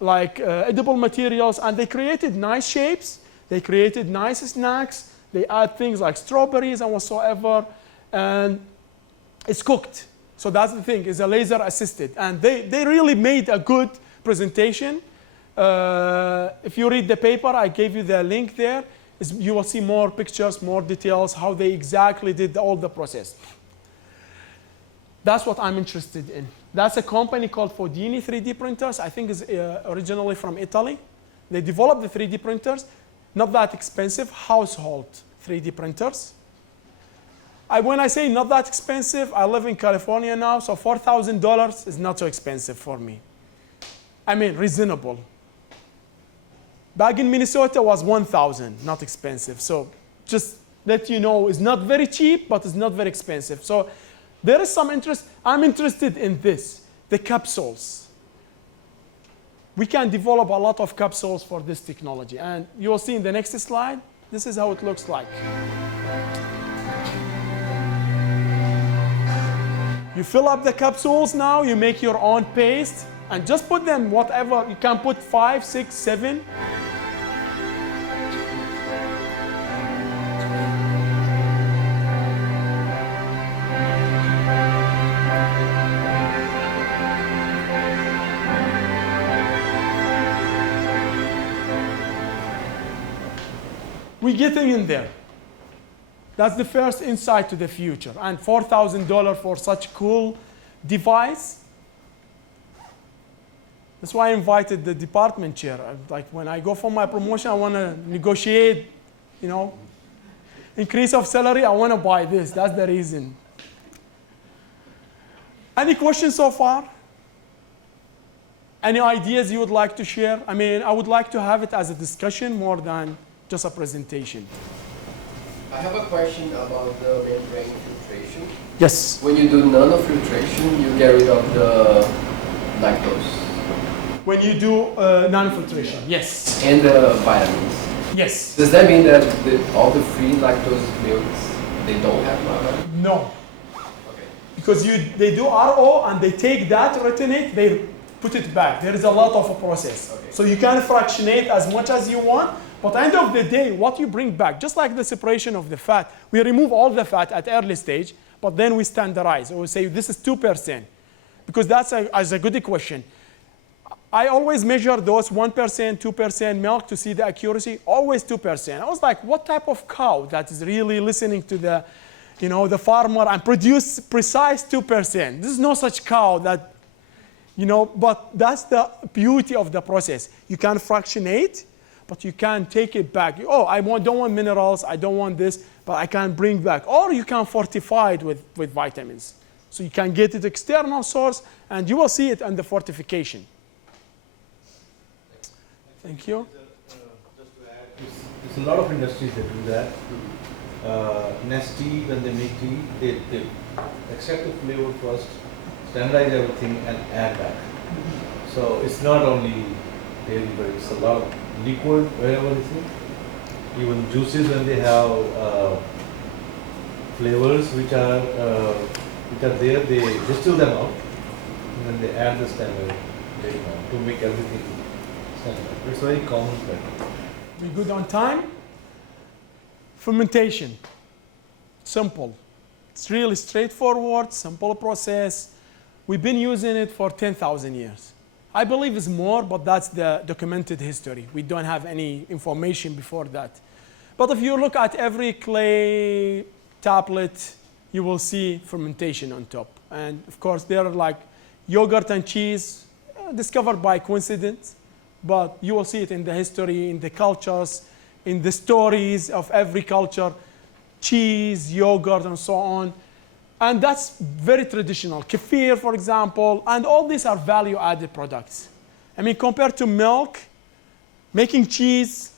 like edible materials, and they created nice shapes. They created nice snacks. They add things like strawberries and whatsoever, and it's cooked. So that's the thing, it's a laser assisted. And they really made a good presentation. If you read the paper, I gave you the link there. You will see more pictures, more details, how they exactly did all the process. That's what I'm interested in. That's a company called Fodini 3D printers. I think it's originally from Italy. They developed the 3D printers, not that expensive, household 3D printers. When I say not that expensive, I live in California now, so $4,000 is not so expensive for me. I mean, reasonable. Back in Minnesota was 1,000, not expensive. So just let you know, it's not very cheap, but it's not very expensive. So there is some interest. I'm interested in this, the capsules. We can develop a lot of capsules for this technology. And you will see in the next slide, this is how it looks like. You fill up the capsules now, you make your own paste, and just put them whatever. You can put 5, 6, 7. We're getting in there. That's the first insight to the future. And $4,000 for such a cool device. That's why I invited the department chair. Like when I go for my promotion, I want to negotiate, increase of salary. I want to buy this. That's the reason. Any questions so far? Any ideas you would like to share? I mean, I would like to have it as a discussion more than just a presentation. I have a question about the membrane filtration. Yes. When you do nanofiltration, you get rid of the lactose. When you do nanofiltration, yes. And the vitamins. Yes. Does that mean that all the free lactose milks, they don't have vitamins? No. Okay. Because they do RO and they take that retinate, they put it back. There is a lot of a process. Okay. So you can fractionate as much as you want, but at the end of the day, what you bring back, just like the separation of the fat, we remove all the fat at early stage, but then we standardize. Or we say this is 2%. Because that's a good question. I always measure those 1%, 2% milk to see the accuracy, always 2%. I was like, what type of cow that is really listening to the, the farmer and produce precise 2%? This is no such cow that, but that's the beauty of the process. You can fractionate, but you can take it back. Oh, don't want minerals, I don't want this, but I can bring back. Or you can fortify it with vitamins. So you can get it external source, and you will see it in the fortification. Thank you. Just to add, there's a lot of industries that do that. Nestea, when they make tea, they extract the flavor first, standardize everything, and add that. So it's not only dairy, but it's a lot of liquid wherever it is. Even juices, when they have flavors which are there, they distill them out, and then they add the standard later on to make everything standard. It's very common practice. We good on time? Fermentation. Simple. It's really straightforward, simple process. We've been using it for 10,000 years. I believe it's more, but that's the documented history. We don't have any information before that. But if you look at every clay tablet, you will see fermentation on top. And of course, there are like yogurt and cheese discovered by coincidence, but you will see it in the history, in the cultures, in the stories of every culture, cheese, yogurt, and so on. And that's very traditional. Kefir, for example, and all these are value-added products. I mean, compared to milk, making cheese,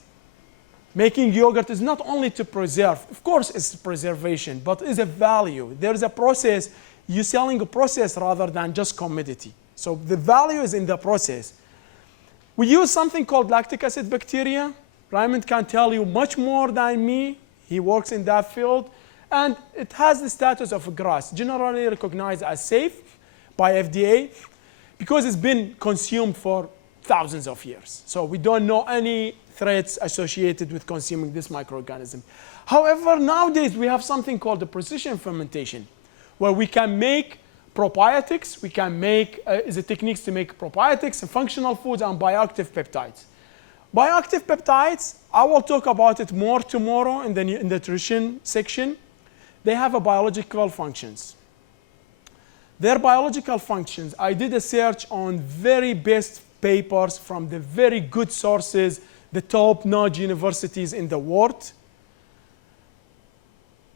making yogurt is not only to preserve. Of course, it's preservation, but it's a value. There is a process. You're selling a process rather than just commodity. So the value is in the process. We use something called lactic acid bacteria. Raymond can tell you much more than me. He works in that field. And it has the status of a GRAS, generally recognized as safe by FDA, because it's been consumed for thousands of years. So we don't know any threats associated with consuming this microorganism. However, nowadays we have something called the precision fermentation, where we can make probiotics, we can make the techniques to make probiotics and functional foods and bioactive peptides. Bioactive peptides, I will talk about it more tomorrow in the nutrition section. They have a biological functions. Their biological functions, I did a search on very best papers from the very good sources, the top-notch universities in the world,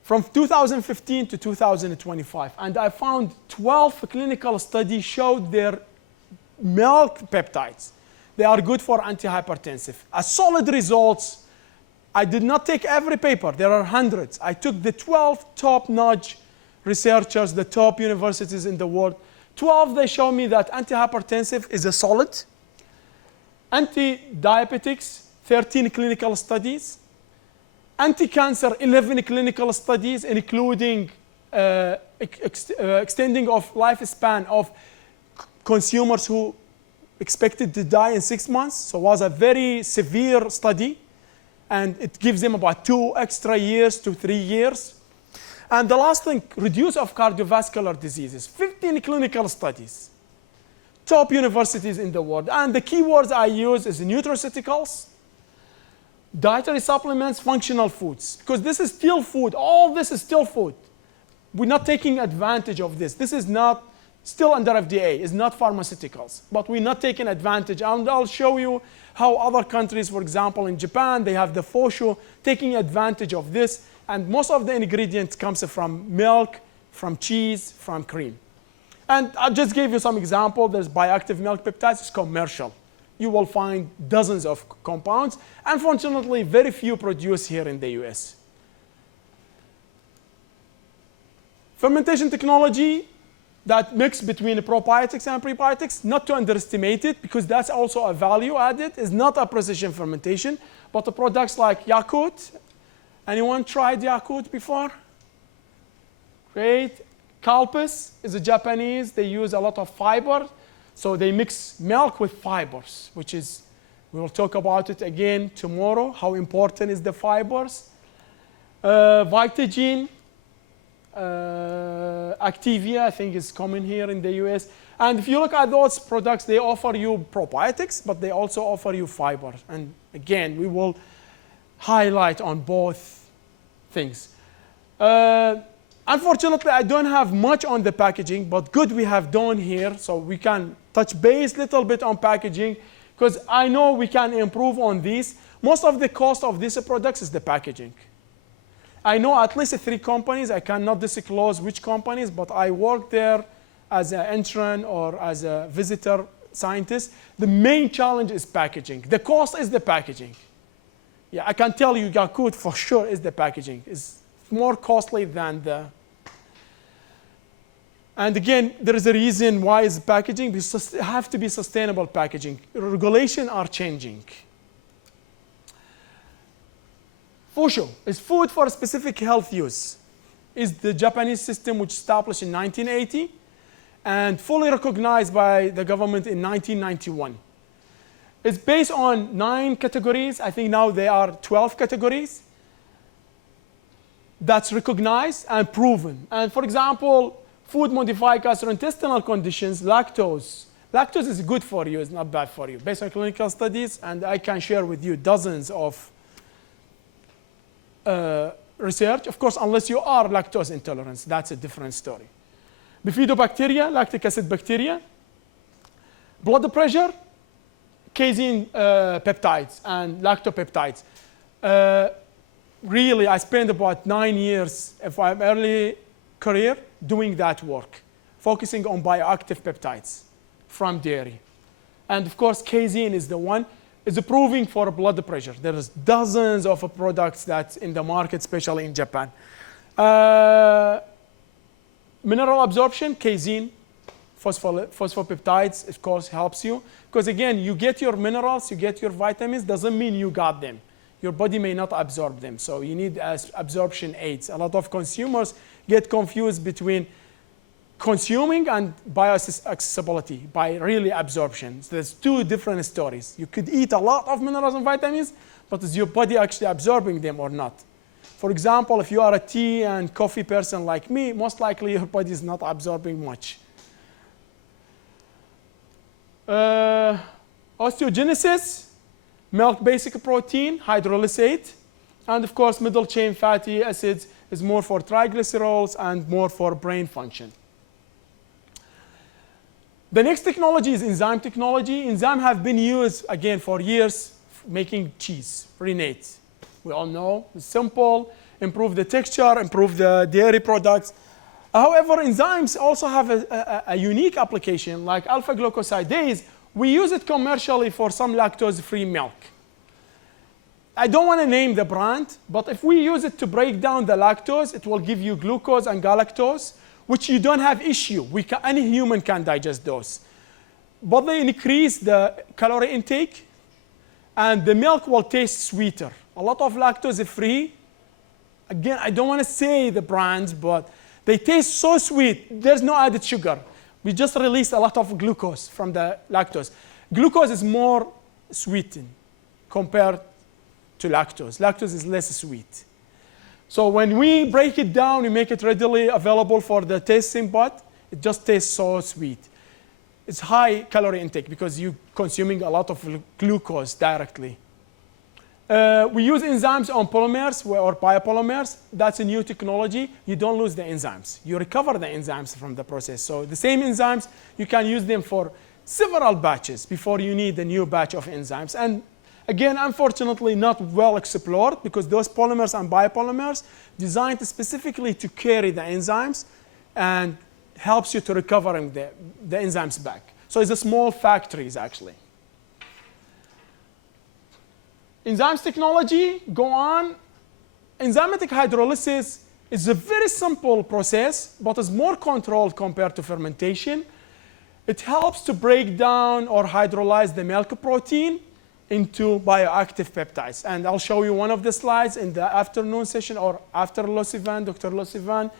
from 2015 to 2025. And I found 12 clinical studies showed their milk peptides. They are good for antihypertensive. As solid results, I did not take every paper. There are hundreds. I took the 12 top-notch researchers, the top universities in the world. 12, they show me that antihypertensive is a solid. Anti-diabetics, 13 clinical studies. Anti-cancer, 11 clinical studies, including extending of lifespan of consumers who expected to die in 6 months. So it was a very severe study, and it gives them about 2 extra years to 3 years. And the last thing, reduce of cardiovascular diseases, 15 clinical studies, top universities in the world. And the keywords I use is nutraceuticals, dietary supplements, functional foods, because this is still food. All this is still food. We're not taking advantage of this. This is not still under FDA. It's not pharmaceuticals, but we're not taking advantage. And I'll show you how other countries, for example, in Japan, they have the fosho taking advantage of this. And most of the ingredients comes from milk, from cheese, from cream. And I just gave you some example. There's bioactive milk peptides. It's commercial. You will find dozens of compounds. Unfortunately, very few produced here in the US. Fermentation technology, that mix between probiotics and prebiotics, not to underestimate it, because that's also a value added. It's not a precision fermentation, but the products like Yakult. Anyone tried Yakult before? Great. Calpis is a Japanese. They use a lot of fiber. So they mix milk with fibers, which is, we will talk about it again tomorrow, how important is the fibers. Vitagen, Activia, I think is common here in the US. And if you look at those products, they offer you probiotics, but they also offer you fiber. And again, we will highlight on both things. Unfortunately, I don't have much on the packaging, but good we have done here, so we can touch base a little bit on packaging, because I know we can improve on these. Most of the cost of these products is the packaging. I know at least 3 companies. I cannot disclose which companies, but I work there as an intern or as a visitor scientist. The main challenge is packaging. The cost is the packaging. Yeah, I can tell you Yakult for sure is the packaging. It's more costly than the... And again, there is a reason why it's packaging, because it has to be sustainable packaging. Regulations are changing. Fosho is food for specific health use. Is the Japanese system which established in 1980 and fully recognized by the government in 1991. It's based on 9 categories. I think now there are 12 categories that's recognized and proven. And for example, food modified gastrointestinal conditions, lactose. Lactose is good for you, it's not bad for you, based on clinical studies, and I can share with you dozens of research. Of course, unless you are lactose intolerant, that's a different story. Bifidobacteria, lactic acid bacteria. Blood pressure, casein peptides and lactopeptides. Really, I spent about 9 years of my early career doing that work, focusing on bioactive peptides from dairy. And of course, casein is the one. It's approving for blood pressure. There's dozens of products that's in the market, especially in Japan. Mineral absorption, casein, phosphopeptides, of course, helps you. Because again, you get your minerals, you get your vitamins, doesn't mean you got them. Your body may not absorb them. So you need absorption aids. A lot of consumers get confused between consuming and bioaccessibility by really absorption. So there's 2 different stories. You could eat a lot of minerals and vitamins, but is your body actually absorbing them or not? For example, if you are a tea and coffee person like me, most likely your body is not absorbing much. Osteogenesis, milk basic protein, hydrolysate, and of course middle chain fatty acids is more for triglycerols and more for brain function. The next technology is enzyme technology. Enzymes have been used again for years making cheese, renate. We all know it's simple, improve the texture, improve the dairy products. However, enzymes also have a unique application, like alpha glucosidase. We use it commercially for some lactose-free milk. I don't want to name the brand, but if we use it to break down the lactose, it will give you glucose and galactose, which you don't have issue. Any human can digest those. But they increase the calorie intake, and the milk will taste sweeter. A lot of lactose is free. Again, I don't want to say the brands, but they taste so sweet. There's no added sugar. We just released a lot of glucose from the lactose. Glucose is more sweetened compared to lactose. Lactose is less sweet. So when we break it down, we make it readily available for the tasting bud. It just tastes so sweet. It's high calorie intake because you're consuming a lot of glucose directly. We use enzymes on polymers or biopolymers. That's a new technology. You don't lose the enzymes. You recover the enzymes from the process. So the same enzymes, you can use them for several batches before you need a new batch of enzymes. And again, unfortunately, not well explored because those polymers and biopolymers designed specifically to carry the enzymes and helps you to recovering the enzymes back. So it's a small factories actually. Enzymes technology, go on. Enzymatic hydrolysis is a very simple process, but is more controlled compared to fermentation. It helps to break down or hydrolyze the milk protein into bioactive peptides. And I'll show you one of the slides in the afternoon session or after Dr. Losivan.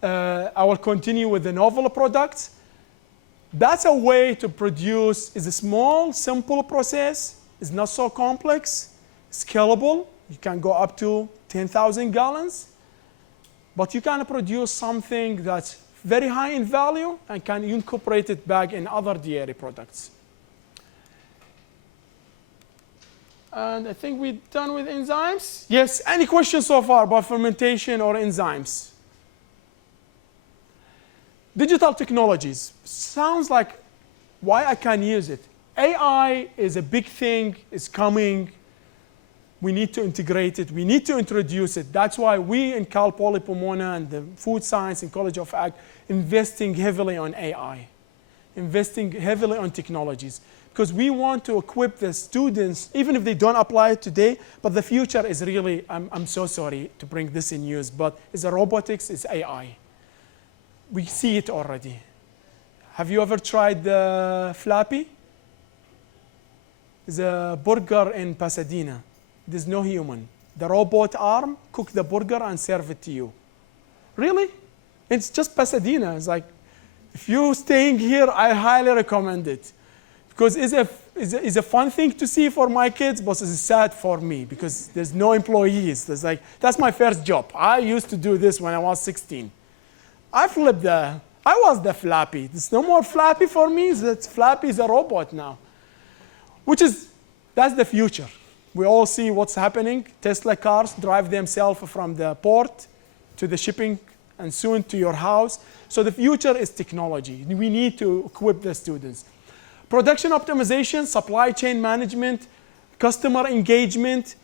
I will continue with the novel products. That's a way to produce, is a small, simple process. It's not so complex, scalable. You can go up to 10,000 gallons. But you can produce something that's very high in value and can incorporate it back in other dairy products. And I think we're done with enzymes. Yes, any questions so far about fermentation or enzymes? Digital technologies. Sounds like why I can use it. AI is a big thing, it's coming. We need to integrate it, we need to introduce it. That's why we in Cal Poly Pomona and the Food Science and College of Ag investing heavily on AI, investing heavily on technologies. Because we want to equip the students, even if they don't apply it today, but the future is really, I'm so sorry to bring this in news, but it's a robotics, it's AI. We see it already. Have you ever tried the Flappy? It's a burger in Pasadena. There's no human. The robot arm cook the burger and serve it to you. Really? It's just Pasadena. It's like, if you're staying here, I highly recommend it. Because it's a fun thing to see for my kids, but it's sad for me because there's no employees. That's my first job. I used to do this when I was 16. I was the Flappy. There's no more Flappy for me. Flappy is a robot now. That's the future. We all see what's happening. Tesla cars drive themselves from the port to the shipping and soon to your house. So the future is technology. We need to equip the students. Production optimization, supply chain management, customer engagement.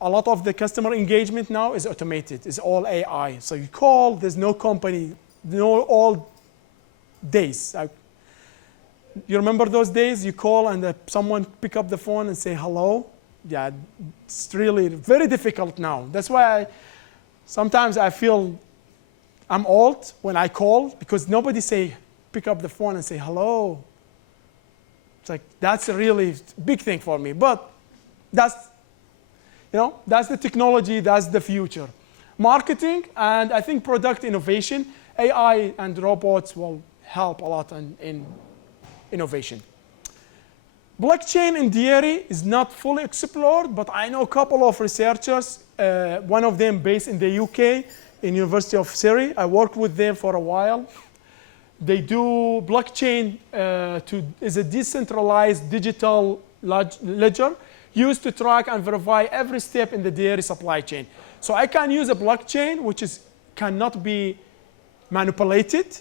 A lot of the customer engagement now is automated. It's all AI. So you call, there's no company, no old days. You remember those days? You call and someone pick up the phone and say hello. Yeah, it's really very difficult now. That's why sometimes I feel I'm old when I call because nobody pick up the phone and say hello. It's like, that's a really big thing for me. But that's the technology, that's the future. Marketing and I think product innovation, AI and robots will help a lot in innovation. Blockchain in dairy is not fully explored, but I know a couple of researchers, one of them based in the UK, in University of Surrey. I worked with them for a while. They do blockchain is a decentralized digital ledger used to track and verify every step in the dairy supply chain. So I can use a blockchain which cannot be manipulated,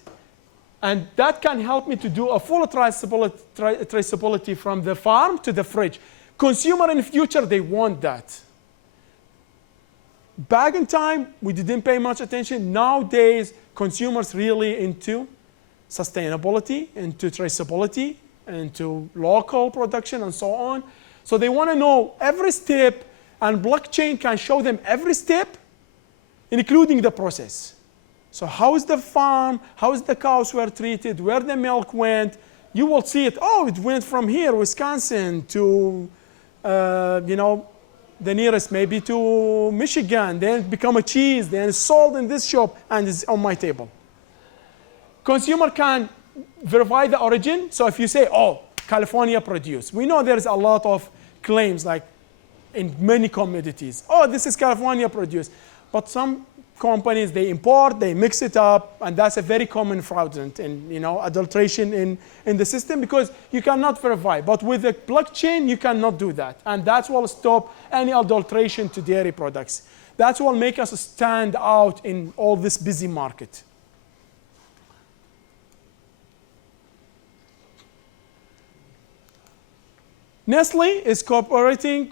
and that can help me to do a full traceability from the farm to the fridge. Consumer in the future, they want that. back in time, we didn't pay much attention. Nowadays, consumers really into sustainability, into traceability, into local production, and so on. So they want to know every step, and blockchain can show them every step, including the process. So how is the farm, how is the cows were treated, where the milk went. You will see it, oh, it went from here, Wisconsin, to, the nearest maybe to Michigan, then it become a cheese, then it's sold in this shop, and it's on my table. Consumer can verify the origin. So if you say, oh, California produced, we know there's a lot of claims like in many commodities. Oh, this is California produced. But some companies, they import, they mix it up, and that's a very common fraudulent and adulteration in the system because you cannot verify. But with the blockchain, you cannot do that. And that's what will stop any adulteration to dairy products. That's what will make us stand out in all this busy market. Nestle is collaborating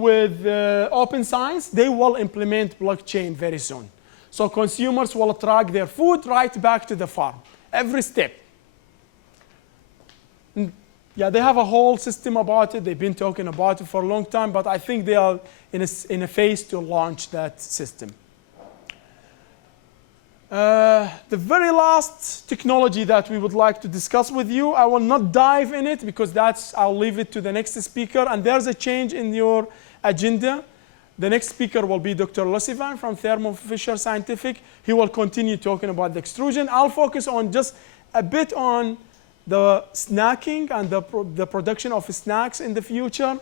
with Open Science. They will implement blockchain very soon. So consumers will track their food right back to the farm, every step. Yeah, they have a whole system about it. They've been talking about it for a long time, but I think they are in a phase to launch that system. The very last technology that we would like to discuss with you, I will not dive in it because I'll leave it to the next speaker. And there's a change in your agenda. The next speaker will be Dr. Lucivan from Thermo Fisher Scientific. He will continue talking about the extrusion. I'll focus on just a bit on the snacking and the production of snacks in the future.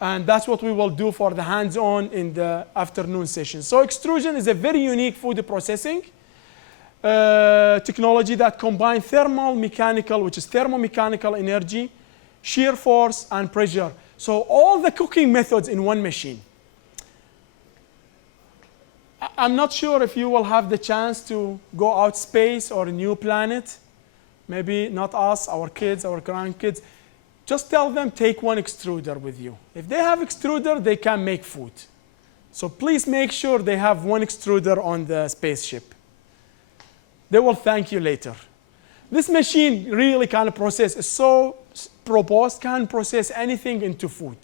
And that's what we will do for the hands-on in the afternoon session. So extrusion is a very unique food processing technology that combines thermal-mechanical, which is thermomechanical energy, shear force, and pressure. So all the cooking methods in one machine. I'm not sure if you will have the chance to go out space or a new planet. Maybe not us, our kids, our grandkids. Just tell them, take one extruder with you. If they have extruder, they can make food. So please make sure they have one extruder on the spaceship. They will thank you later. This machine really can process, is so robust, can process anything into food.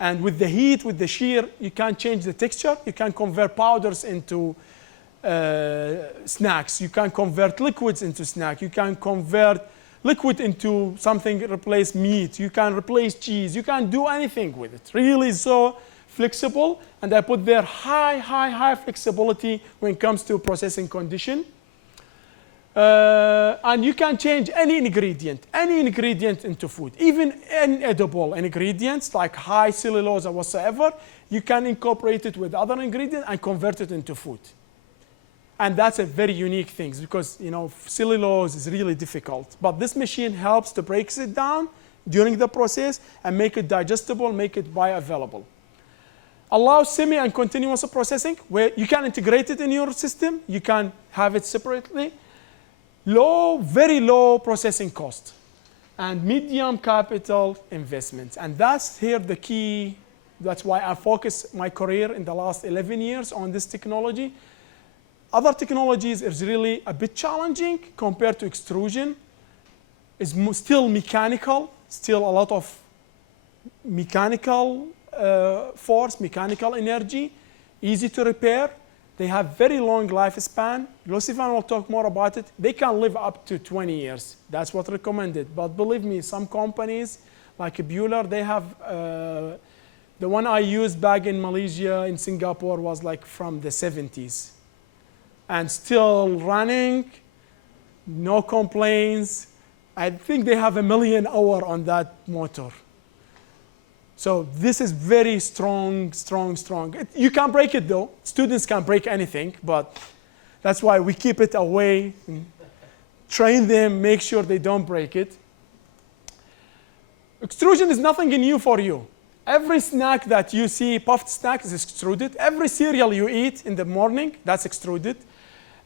And with the heat, with the shear, you can change the texture. You can convert powders into snacks. You can convert liquids into snacks. You can convert liquid into something, replace meat. You can replace cheese. You can do anything with it. Really so flexible. And I put there high flexibility when it comes to processing condition. And you can change any ingredient into food, even inedible ingredients like high cellulose or whatsoever. You can incorporate it with other ingredients and convert it into food. And that's a very unique thing because cellulose is really difficult. But this machine helps to break it down during the process and make it digestible, make it bioavailable. Allows semi and continuous processing where you can integrate it in your system. You can have it separately. Very low processing cost and medium capital investments. And that's here the key. That's why I focus my career in the last 11 years on this technology. Other technologies is really a bit challenging compared to extrusion. It's still mechanical, still a lot of mechanical force, mechanical energy, easy to repair. They have very long lifespan. Lucivan will talk more about it. They can live up to 20 years. That's what's recommended. But believe me, some companies like Bueller, they have, the one I used back in Malaysia, in Singapore, was like from the 70s. And still running, no complaints. I think they have 1 million hours on that motor. So this is very strong. You can't break it though. Students can't break anything, but that's why we keep it away, and train them, make sure they don't break it. Extrusion is nothing new for you. Every snack that you see, puffed snack, is extruded. Every cereal you eat in the morning, that's extruded.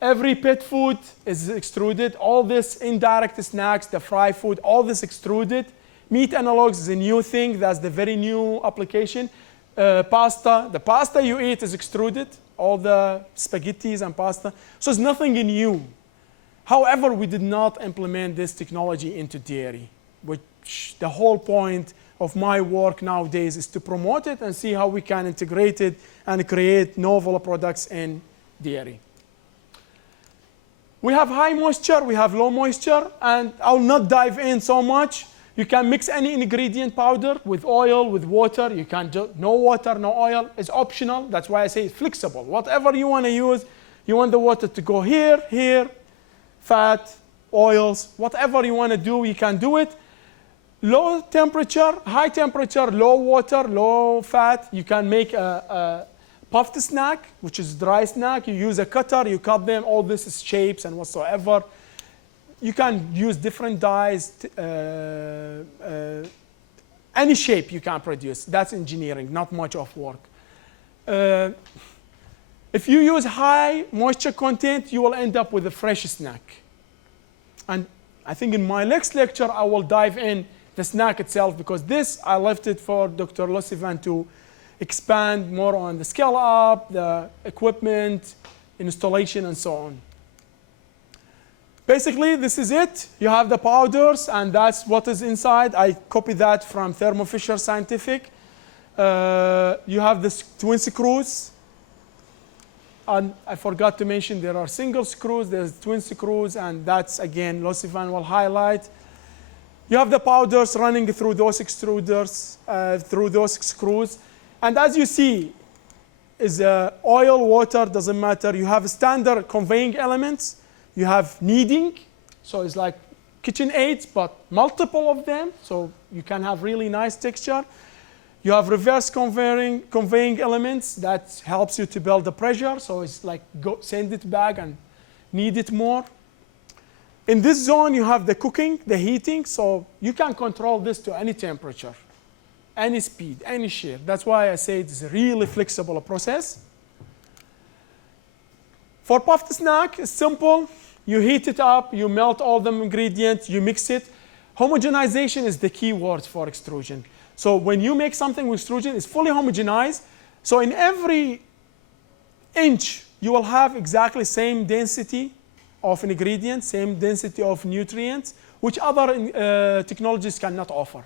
Every pet food is extruded. All this indirect snacks, the fry food, all this extruded. Meat analogs is a new thing. That's the very new application. pasta. The pasta you eat is extruded, all the spaghettis and pasta. So it's nothing new. However, we did not implement this technology into dairy, which the whole point of my work nowadays is to promote it and see how we can integrate it and create novel products in dairy. We have high moisture, we have low moisture, and I'll not dive in so much. You can mix any ingredient powder with oil, with water. You can do no water, no oil. It's optional. That's why I say it's flexible. Whatever you want to use, you want the water to go here, here, fat, oils, whatever you want to do, you can do it. Low temperature, high temperature, low water, low fat. You can make a puffed snack, which is dry snack. You use a cutter, you cut them, all this is shapes and whatsoever. You can use different dyes, any shape you can produce. That's engineering, not much of work. If you use high moisture content, you will end up with a fresh snack. And I think in my next lecture, I will dive in the snack itself, because this I left it for Dr. Losivan to expand more on the scale up, the equipment, installation, and so on. Basically, this is it. You have the powders, and that's what is inside. I copied that from Thermo Fisher Scientific. You have the twin screws. And I forgot to mention there are single screws, there's twin screws, and that's, again, Losivan will highlight. You have the powders running through those extruders, through those screws. And as you see, is oil, water, doesn't matter. You have standard conveying elements. You have kneading, so it's like kitchen aids, but multiple of them, so you can have really nice texture. You have reverse conveying elements that helps you to build the pressure, so it's like send it back and knead it more. In this zone, you have the cooking, the heating, so you can control this to any temperature, any speed, any shape. That's why I say it's a really flexible process. For puffed snack, it's simple. You heat it up, you melt all the ingredients, you mix it. Homogenization is the key word for extrusion. So when you make something with extrusion, it's fully homogenized. So in every inch, you will have exactly same density of ingredients, same density of nutrients, which other technologies cannot offer.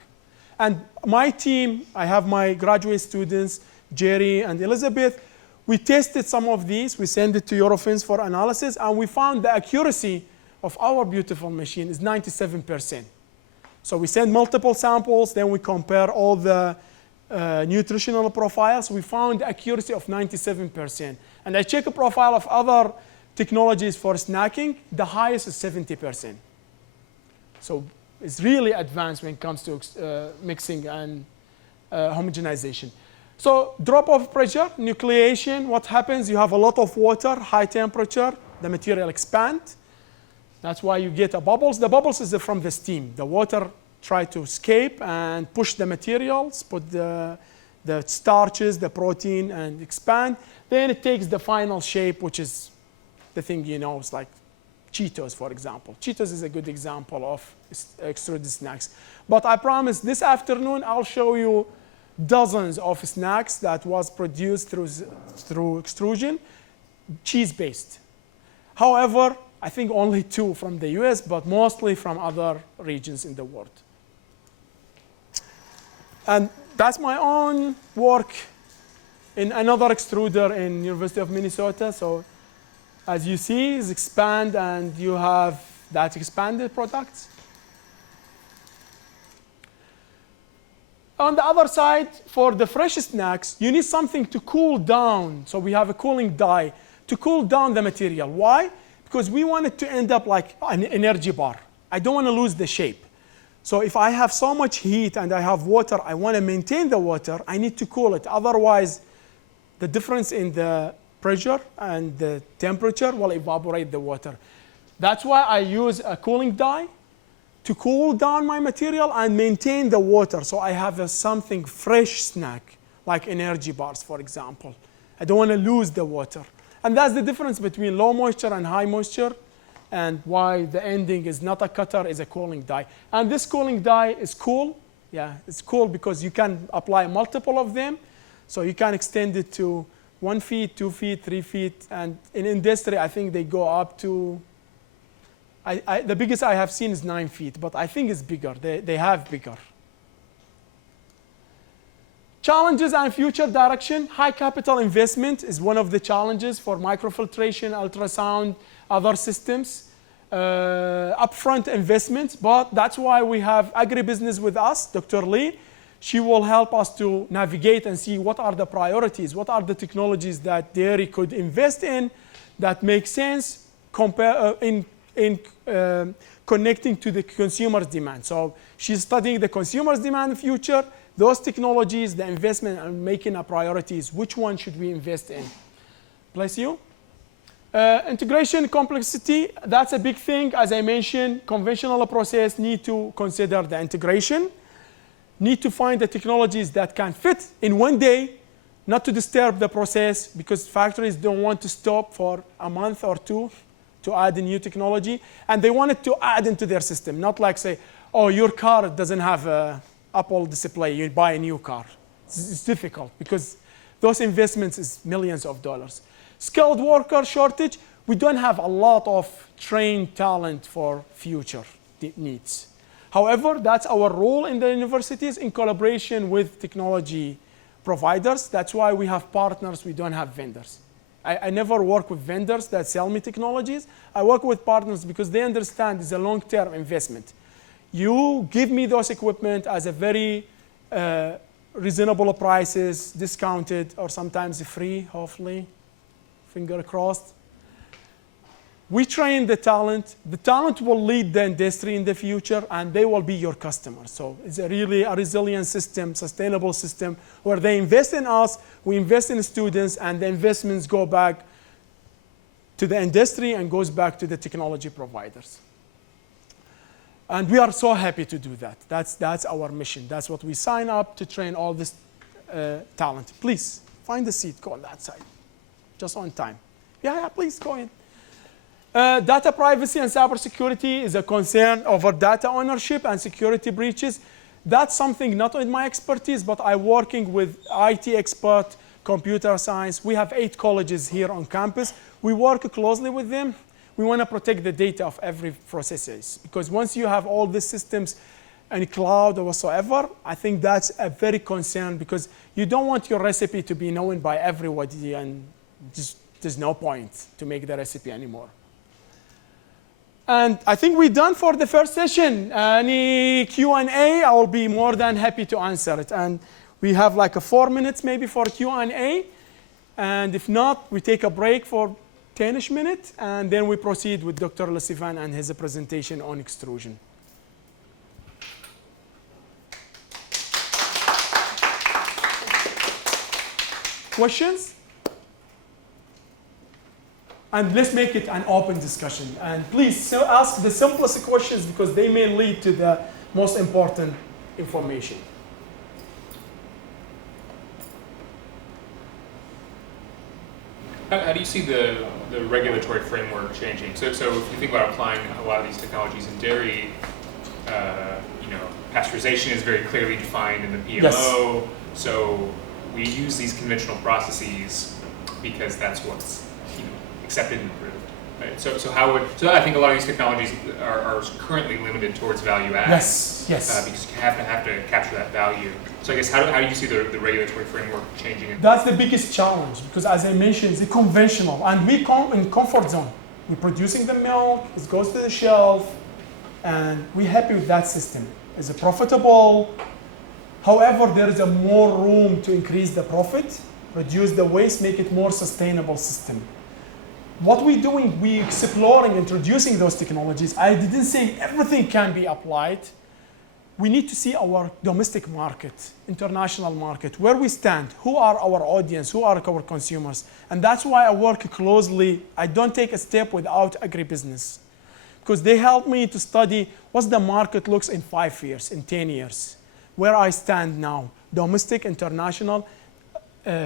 And my team, I have my graduate students, Jerry and Elizabeth, we tested some of these, we sent it to Eurofins for analysis, and we found the accuracy of our beautiful machine is 97%. So we send multiple samples, then we compare all the nutritional profiles. We found the accuracy of 97%. And I check a profile of other technologies for snacking, the highest is 70%. So it's really advanced when it comes to mixing and homogenization. So drop-off pressure, nucleation, what happens? You have a lot of water, high temperature, the material expands. That's why you get a bubbles. The bubbles is from the steam. The water try to escape and push the materials, put the starches, the protein, and expand. Then it takes the final shape, which is the thing you know, it's like Cheetos, for example. Cheetos is a good example of extruded snacks. But I promise this afternoon I'll show you dozens of snacks that was produced through extrusion, cheese-based. However, I think only 2 from the US, but mostly from other regions in the world. And that's my own work in another extruder in University of Minnesota. So as you see, it's expand, and you have that expanded product. On the other side, for the fresh snacks, you need something to cool down. So we have a cooling die to cool down the material. Why? Because we want it to end up like an energy bar. I don't want to lose the shape. So if I have so much heat and I have water, I want to maintain the water, I need to cool it. Otherwise, the difference in the pressure and the temperature will evaporate the water. That's why I use a cooling die to cool down my material and maintain the water. So I have something fresh snack, like energy bars, for example. I don't want to lose the water. And that's the difference between low moisture and high moisture, and why the ending is not a cutter, is a cooling die. And this cooling die is cool. Yeah, it's cool because you can apply multiple of them. So you can extend it to 1 feet, 2 feet, 3 feet. And in industry, I think they go up to, the biggest I have seen is 9 feet, but I think it's bigger. They have bigger. Challenges and future direction. High capital investment is one of the challenges for microfiltration, ultrasound, other systems. Upfront investments, but that's why we have agribusiness with us, Dr. Lee. She will help us to navigate and see what are the priorities, what are the technologies that dairy could invest in that make sense in connecting to the consumer's demand. So she's studying the consumer's demand future, those technologies, the investment, and making a priorities. Which one should we invest in? Bless you. Integration complexity, that's a big thing. As I mentioned, conventional process need to consider the integration, need to find the technologies that can fit in one day, not to disturb the process, because factories don't want to stop for a month or two to add a new technology, and they want it to add into their system, not like say, oh, your car doesn't have a Apple display, you buy a new car. It's difficult because those investments is millions of dollars. Skilled worker shortage, we don't have a lot of trained talent for future needs. However, that's our role in the universities in collaboration with technology providers. That's why we have partners, we don't have vendors. I never work with vendors that sell me technologies. I work with partners because they understand it's a long-term investment. You give me those equipment as a very reasonable prices, discounted, or sometimes free, hopefully. Finger crossed. We train the talent. The talent will lead the industry in the future, and they will be your customers. So it's really a resilient system, sustainable system, where they invest in us, we invest in students, and the investments go back to the industry and goes back to the technology providers. And we are so happy to do that. That's our mission. That's what we sign up to train all this talent. Please, find a seat, go on that side. Just on time. Yeah, please go in. Data privacy and cybersecurity is a concern over data ownership and security breaches. That's something not in my expertise, but I'm working with IT expert, computer science. We have 8 colleges here on campus. We work closely with them. We want to protect the data of every processes, because once you have all these systems in cloud or whatsoever, I think that's a very concern, because you don't want your recipe to be known by everybody, and just there's no point to make the recipe anymore. And I think we're done for the first session. Any Q&A, I will be more than happy to answer it. And we have like 4 minutes maybe for Q&A. And if not, we take a break for 10-ish minutes, and then we proceed with Dr. Lassifan and his presentation on extrusion. Questions? And let's make it an open discussion. And please ask the simplest questions, because they may lead to the most important information. How do you see the regulatory framework changing? So if you think about applying a lot of these technologies in dairy, pasteurization is very clearly defined in the PMO. Yes. So we use these conventional processes because that's what's accepted and approved. Right? So I think a lot of these technologies are currently limited towards value add. Yes. Because you have to capture that value. So I guess how do you see the regulatory framework changing? That's the biggest challenge, because as I mentioned, it's conventional, and we come in comfort zone. We're producing the milk, it goes to the shelf, and we're happy with that system. It's profitable. However, there is a more room to increase the profit, reduce the waste, make it more sustainable system. What we're doing, we're exploring, introducing those technologies. I didn't say everything can be applied. We need to see our domestic market, international market, where we stand, who are our audience, who are our consumers. And that's why I work closely. I don't take a step without agribusiness, because they help me to study what the market looks in 5 years, in 10 years, where I stand now, domestic, international,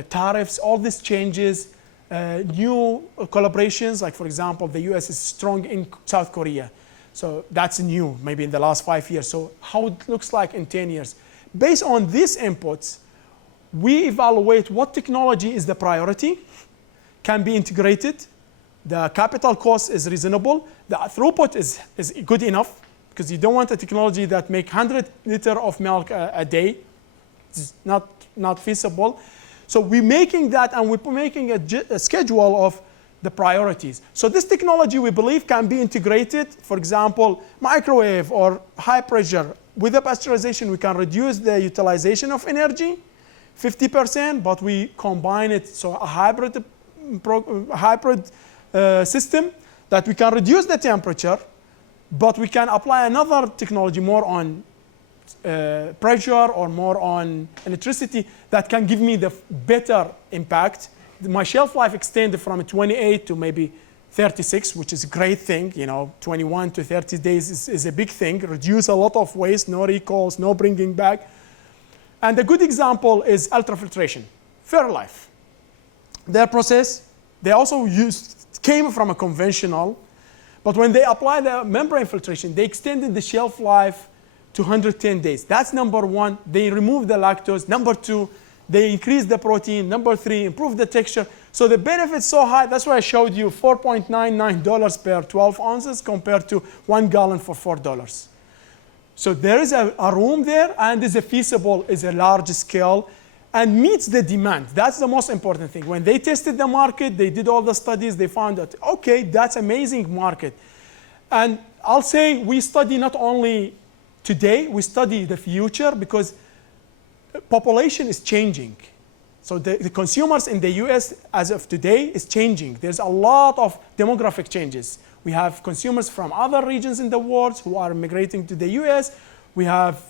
tariffs, all these changes, new collaborations, like for example, the US is strong in South Korea. So that's new, maybe in the last 5 years. So how it looks like in 10 years. Based on these inputs, we evaluate what technology is the priority, can be integrated, the capital cost is reasonable, the throughput is good enough, because you don't want a technology that make 100 liters of milk a day. It's not feasible. So we're making that, and we're making a schedule of the priorities. So this technology, we believe, can be integrated. For example, microwave or high pressure. With the pasteurization, we can reduce the utilization of energy, 50%, but we combine it, so a hybrid system that we can reduce the temperature, but we can apply another technology more on pressure or more on electricity that can give me the better impact. My shelf life extended from 28 to maybe 36, which is a great thing. 21 to 30 days is a big thing. Reduce a lot of waste, no recalls, no bringing back. And a good example is ultrafiltration, Fairlife. Their process, they also came from a conventional, but when they apply the membrane filtration, they extended the shelf life to 110 days. That's number one. They remove the lactose. Number two, they increase the protein. Number three, improve the texture. So the benefit's so high. That's why I showed you $4.99 per 12 ounces compared to 1 gallon for $4. So there is a room there, and is a feasible, is a large scale, and meets the demand. That's the most important thing. When they tested the market, they did all the studies, they found that, okay, that's amazing market. And I'll say we study not only today, we study the future, because population is changing. So the consumers in the US as of today is changing. There's a lot of demographic changes. We have consumers from other regions in the world who are migrating to the US. We have,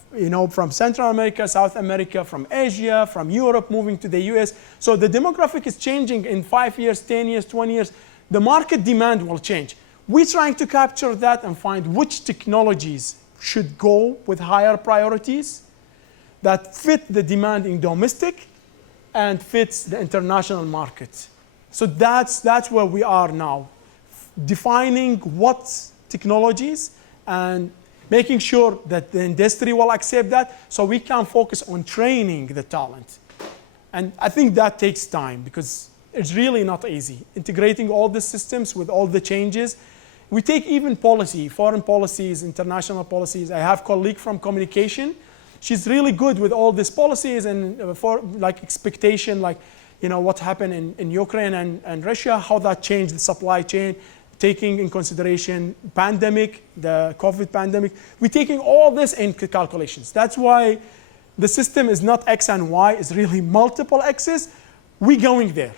from Central America, South America, from Asia, from Europe moving to the US. So the demographic is changing in 5 years, 10 years, 20 years. The market demand will change. We're trying to capture that and find which technologies should go with higher priorities that fit the demand in domestic and fits the international market. So that's where we are now, defining what technologies and making sure that the industry will accept that, so we can focus on training the talent. And I think that takes time, because it's really not easy. Integrating all the systems with all the changes. We take even policy, foreign policies, international policies. I have a colleague from communication. She's really good with all these policies and for expectation, what happened in Ukraine and Russia, how that changed the supply chain, taking in consideration pandemic, the COVID pandemic. We're taking all this into calculations. That's why the system is not X and Y, it's really multiple X's. We're going there.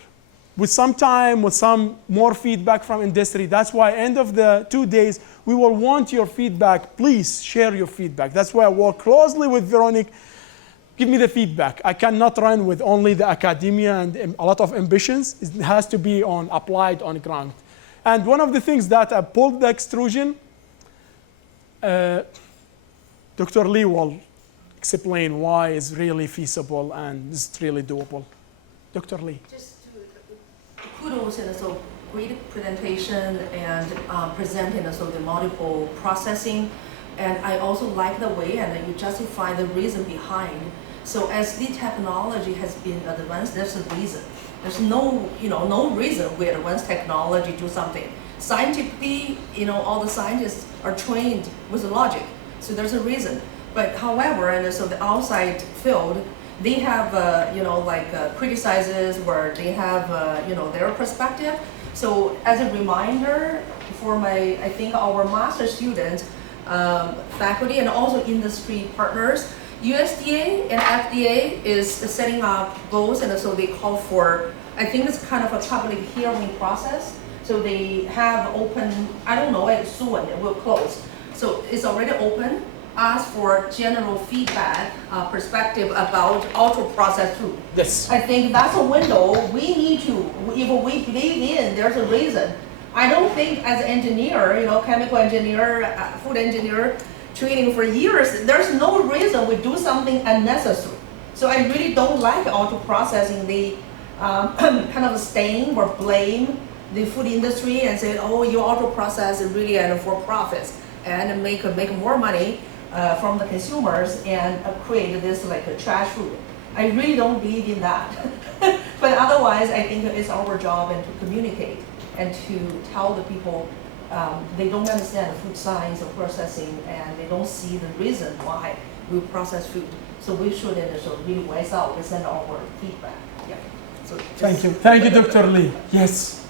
With some time, with some more feedback from industry. That's why end of the 2 days, we will want your feedback. Please share your feedback. That's why I work closely with Veronique. Give me the feedback. I cannot run with only the academia and a lot of ambitions. It has to be applied on ground. And one of the things that I pulled the extrusion, Dr. Lee will explain why it's really feasible and it's really doable. Dr. Lee. Kudos and so great presentation and presenting so the multiple processing, and I also like the way and you justify the reason behind. So as the technology has been advanced, there's a reason. There's no reason we advance technology do something. Scientifically, all the scientists are trained with logic, so there's a reason. But however, and so the outside field, they have, criticizes where they have, their perspective. So as a reminder for I think our master students, faculty and also industry partners, USDA and FDA is setting up goals, and so they call for, I think it's kind of a public hearing process. So they have open, I don't know, soon it will close. So it's already open. Ask for general feedback, perspective about ultra-processed food. Yes. I think that's a window we need to, if we believe in, there's a reason. I don't think as an engineer, chemical engineer, food engineer, training for years, there's no reason we do something unnecessary. So I really don't like ultra-processing. They kind of stain or blame the food industry and say, oh, you ultra-process is really for profits and make more money from the consumers and create this like a trash food. I really don't believe in that. But otherwise, I think it's our job and to communicate and to tell the people they don't understand food science or processing, and they don't see the reason why we process food. So we should really voice out, listen to our feedback. Yeah. So Thank you, Dr. Lee. Yes.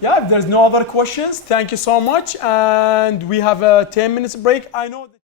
Yeah, if there's no other questions, thank you so much. And we have a 10 minutes break. I know that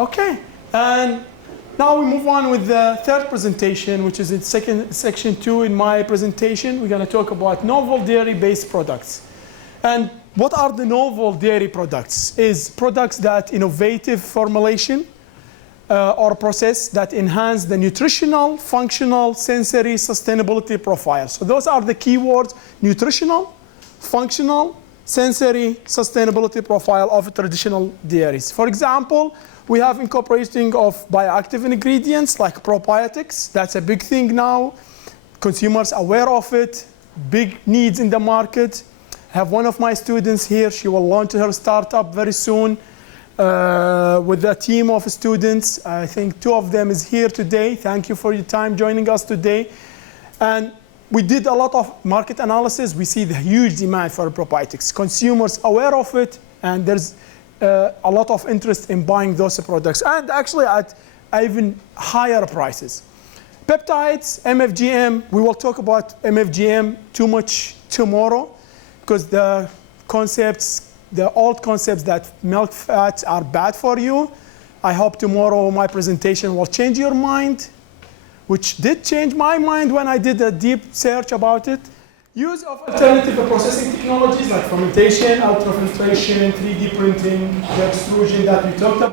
Okay, and now we move on with the third presentation, which is in section 2 in my presentation. We're going to talk about novel dairy-based products. And what are the novel dairy products? Is products that innovative formulation or process that enhance the nutritional, functional, sensory, sustainability profile. So those are the keywords: nutritional, functional, sensory, sustainability profile of traditional dairies. For example, we have incorporating of bioactive ingredients like probiotics. That's a big thing now. Consumers are aware of it, big needs in the market. I have one of my students here. She will launch her startup very soon with a team of students. I think 2 of them is here today. Thank you for your time joining us today. And we did a lot of market analysis. We see the huge demand for probiotics. Consumers aware of it, and there's a lot of interest in buying those products, and actually at even higher prices. Peptides, MFGM, we will talk about MFGM too much tomorrow, because the old concepts that milk fats are bad for you. I hope tomorrow my presentation will change your mind, which did change my mind when I did a deep search about it. Use of alternative processing technologies like fermentation, ultrafiltration, 3D printing, the extrusion that we talked about.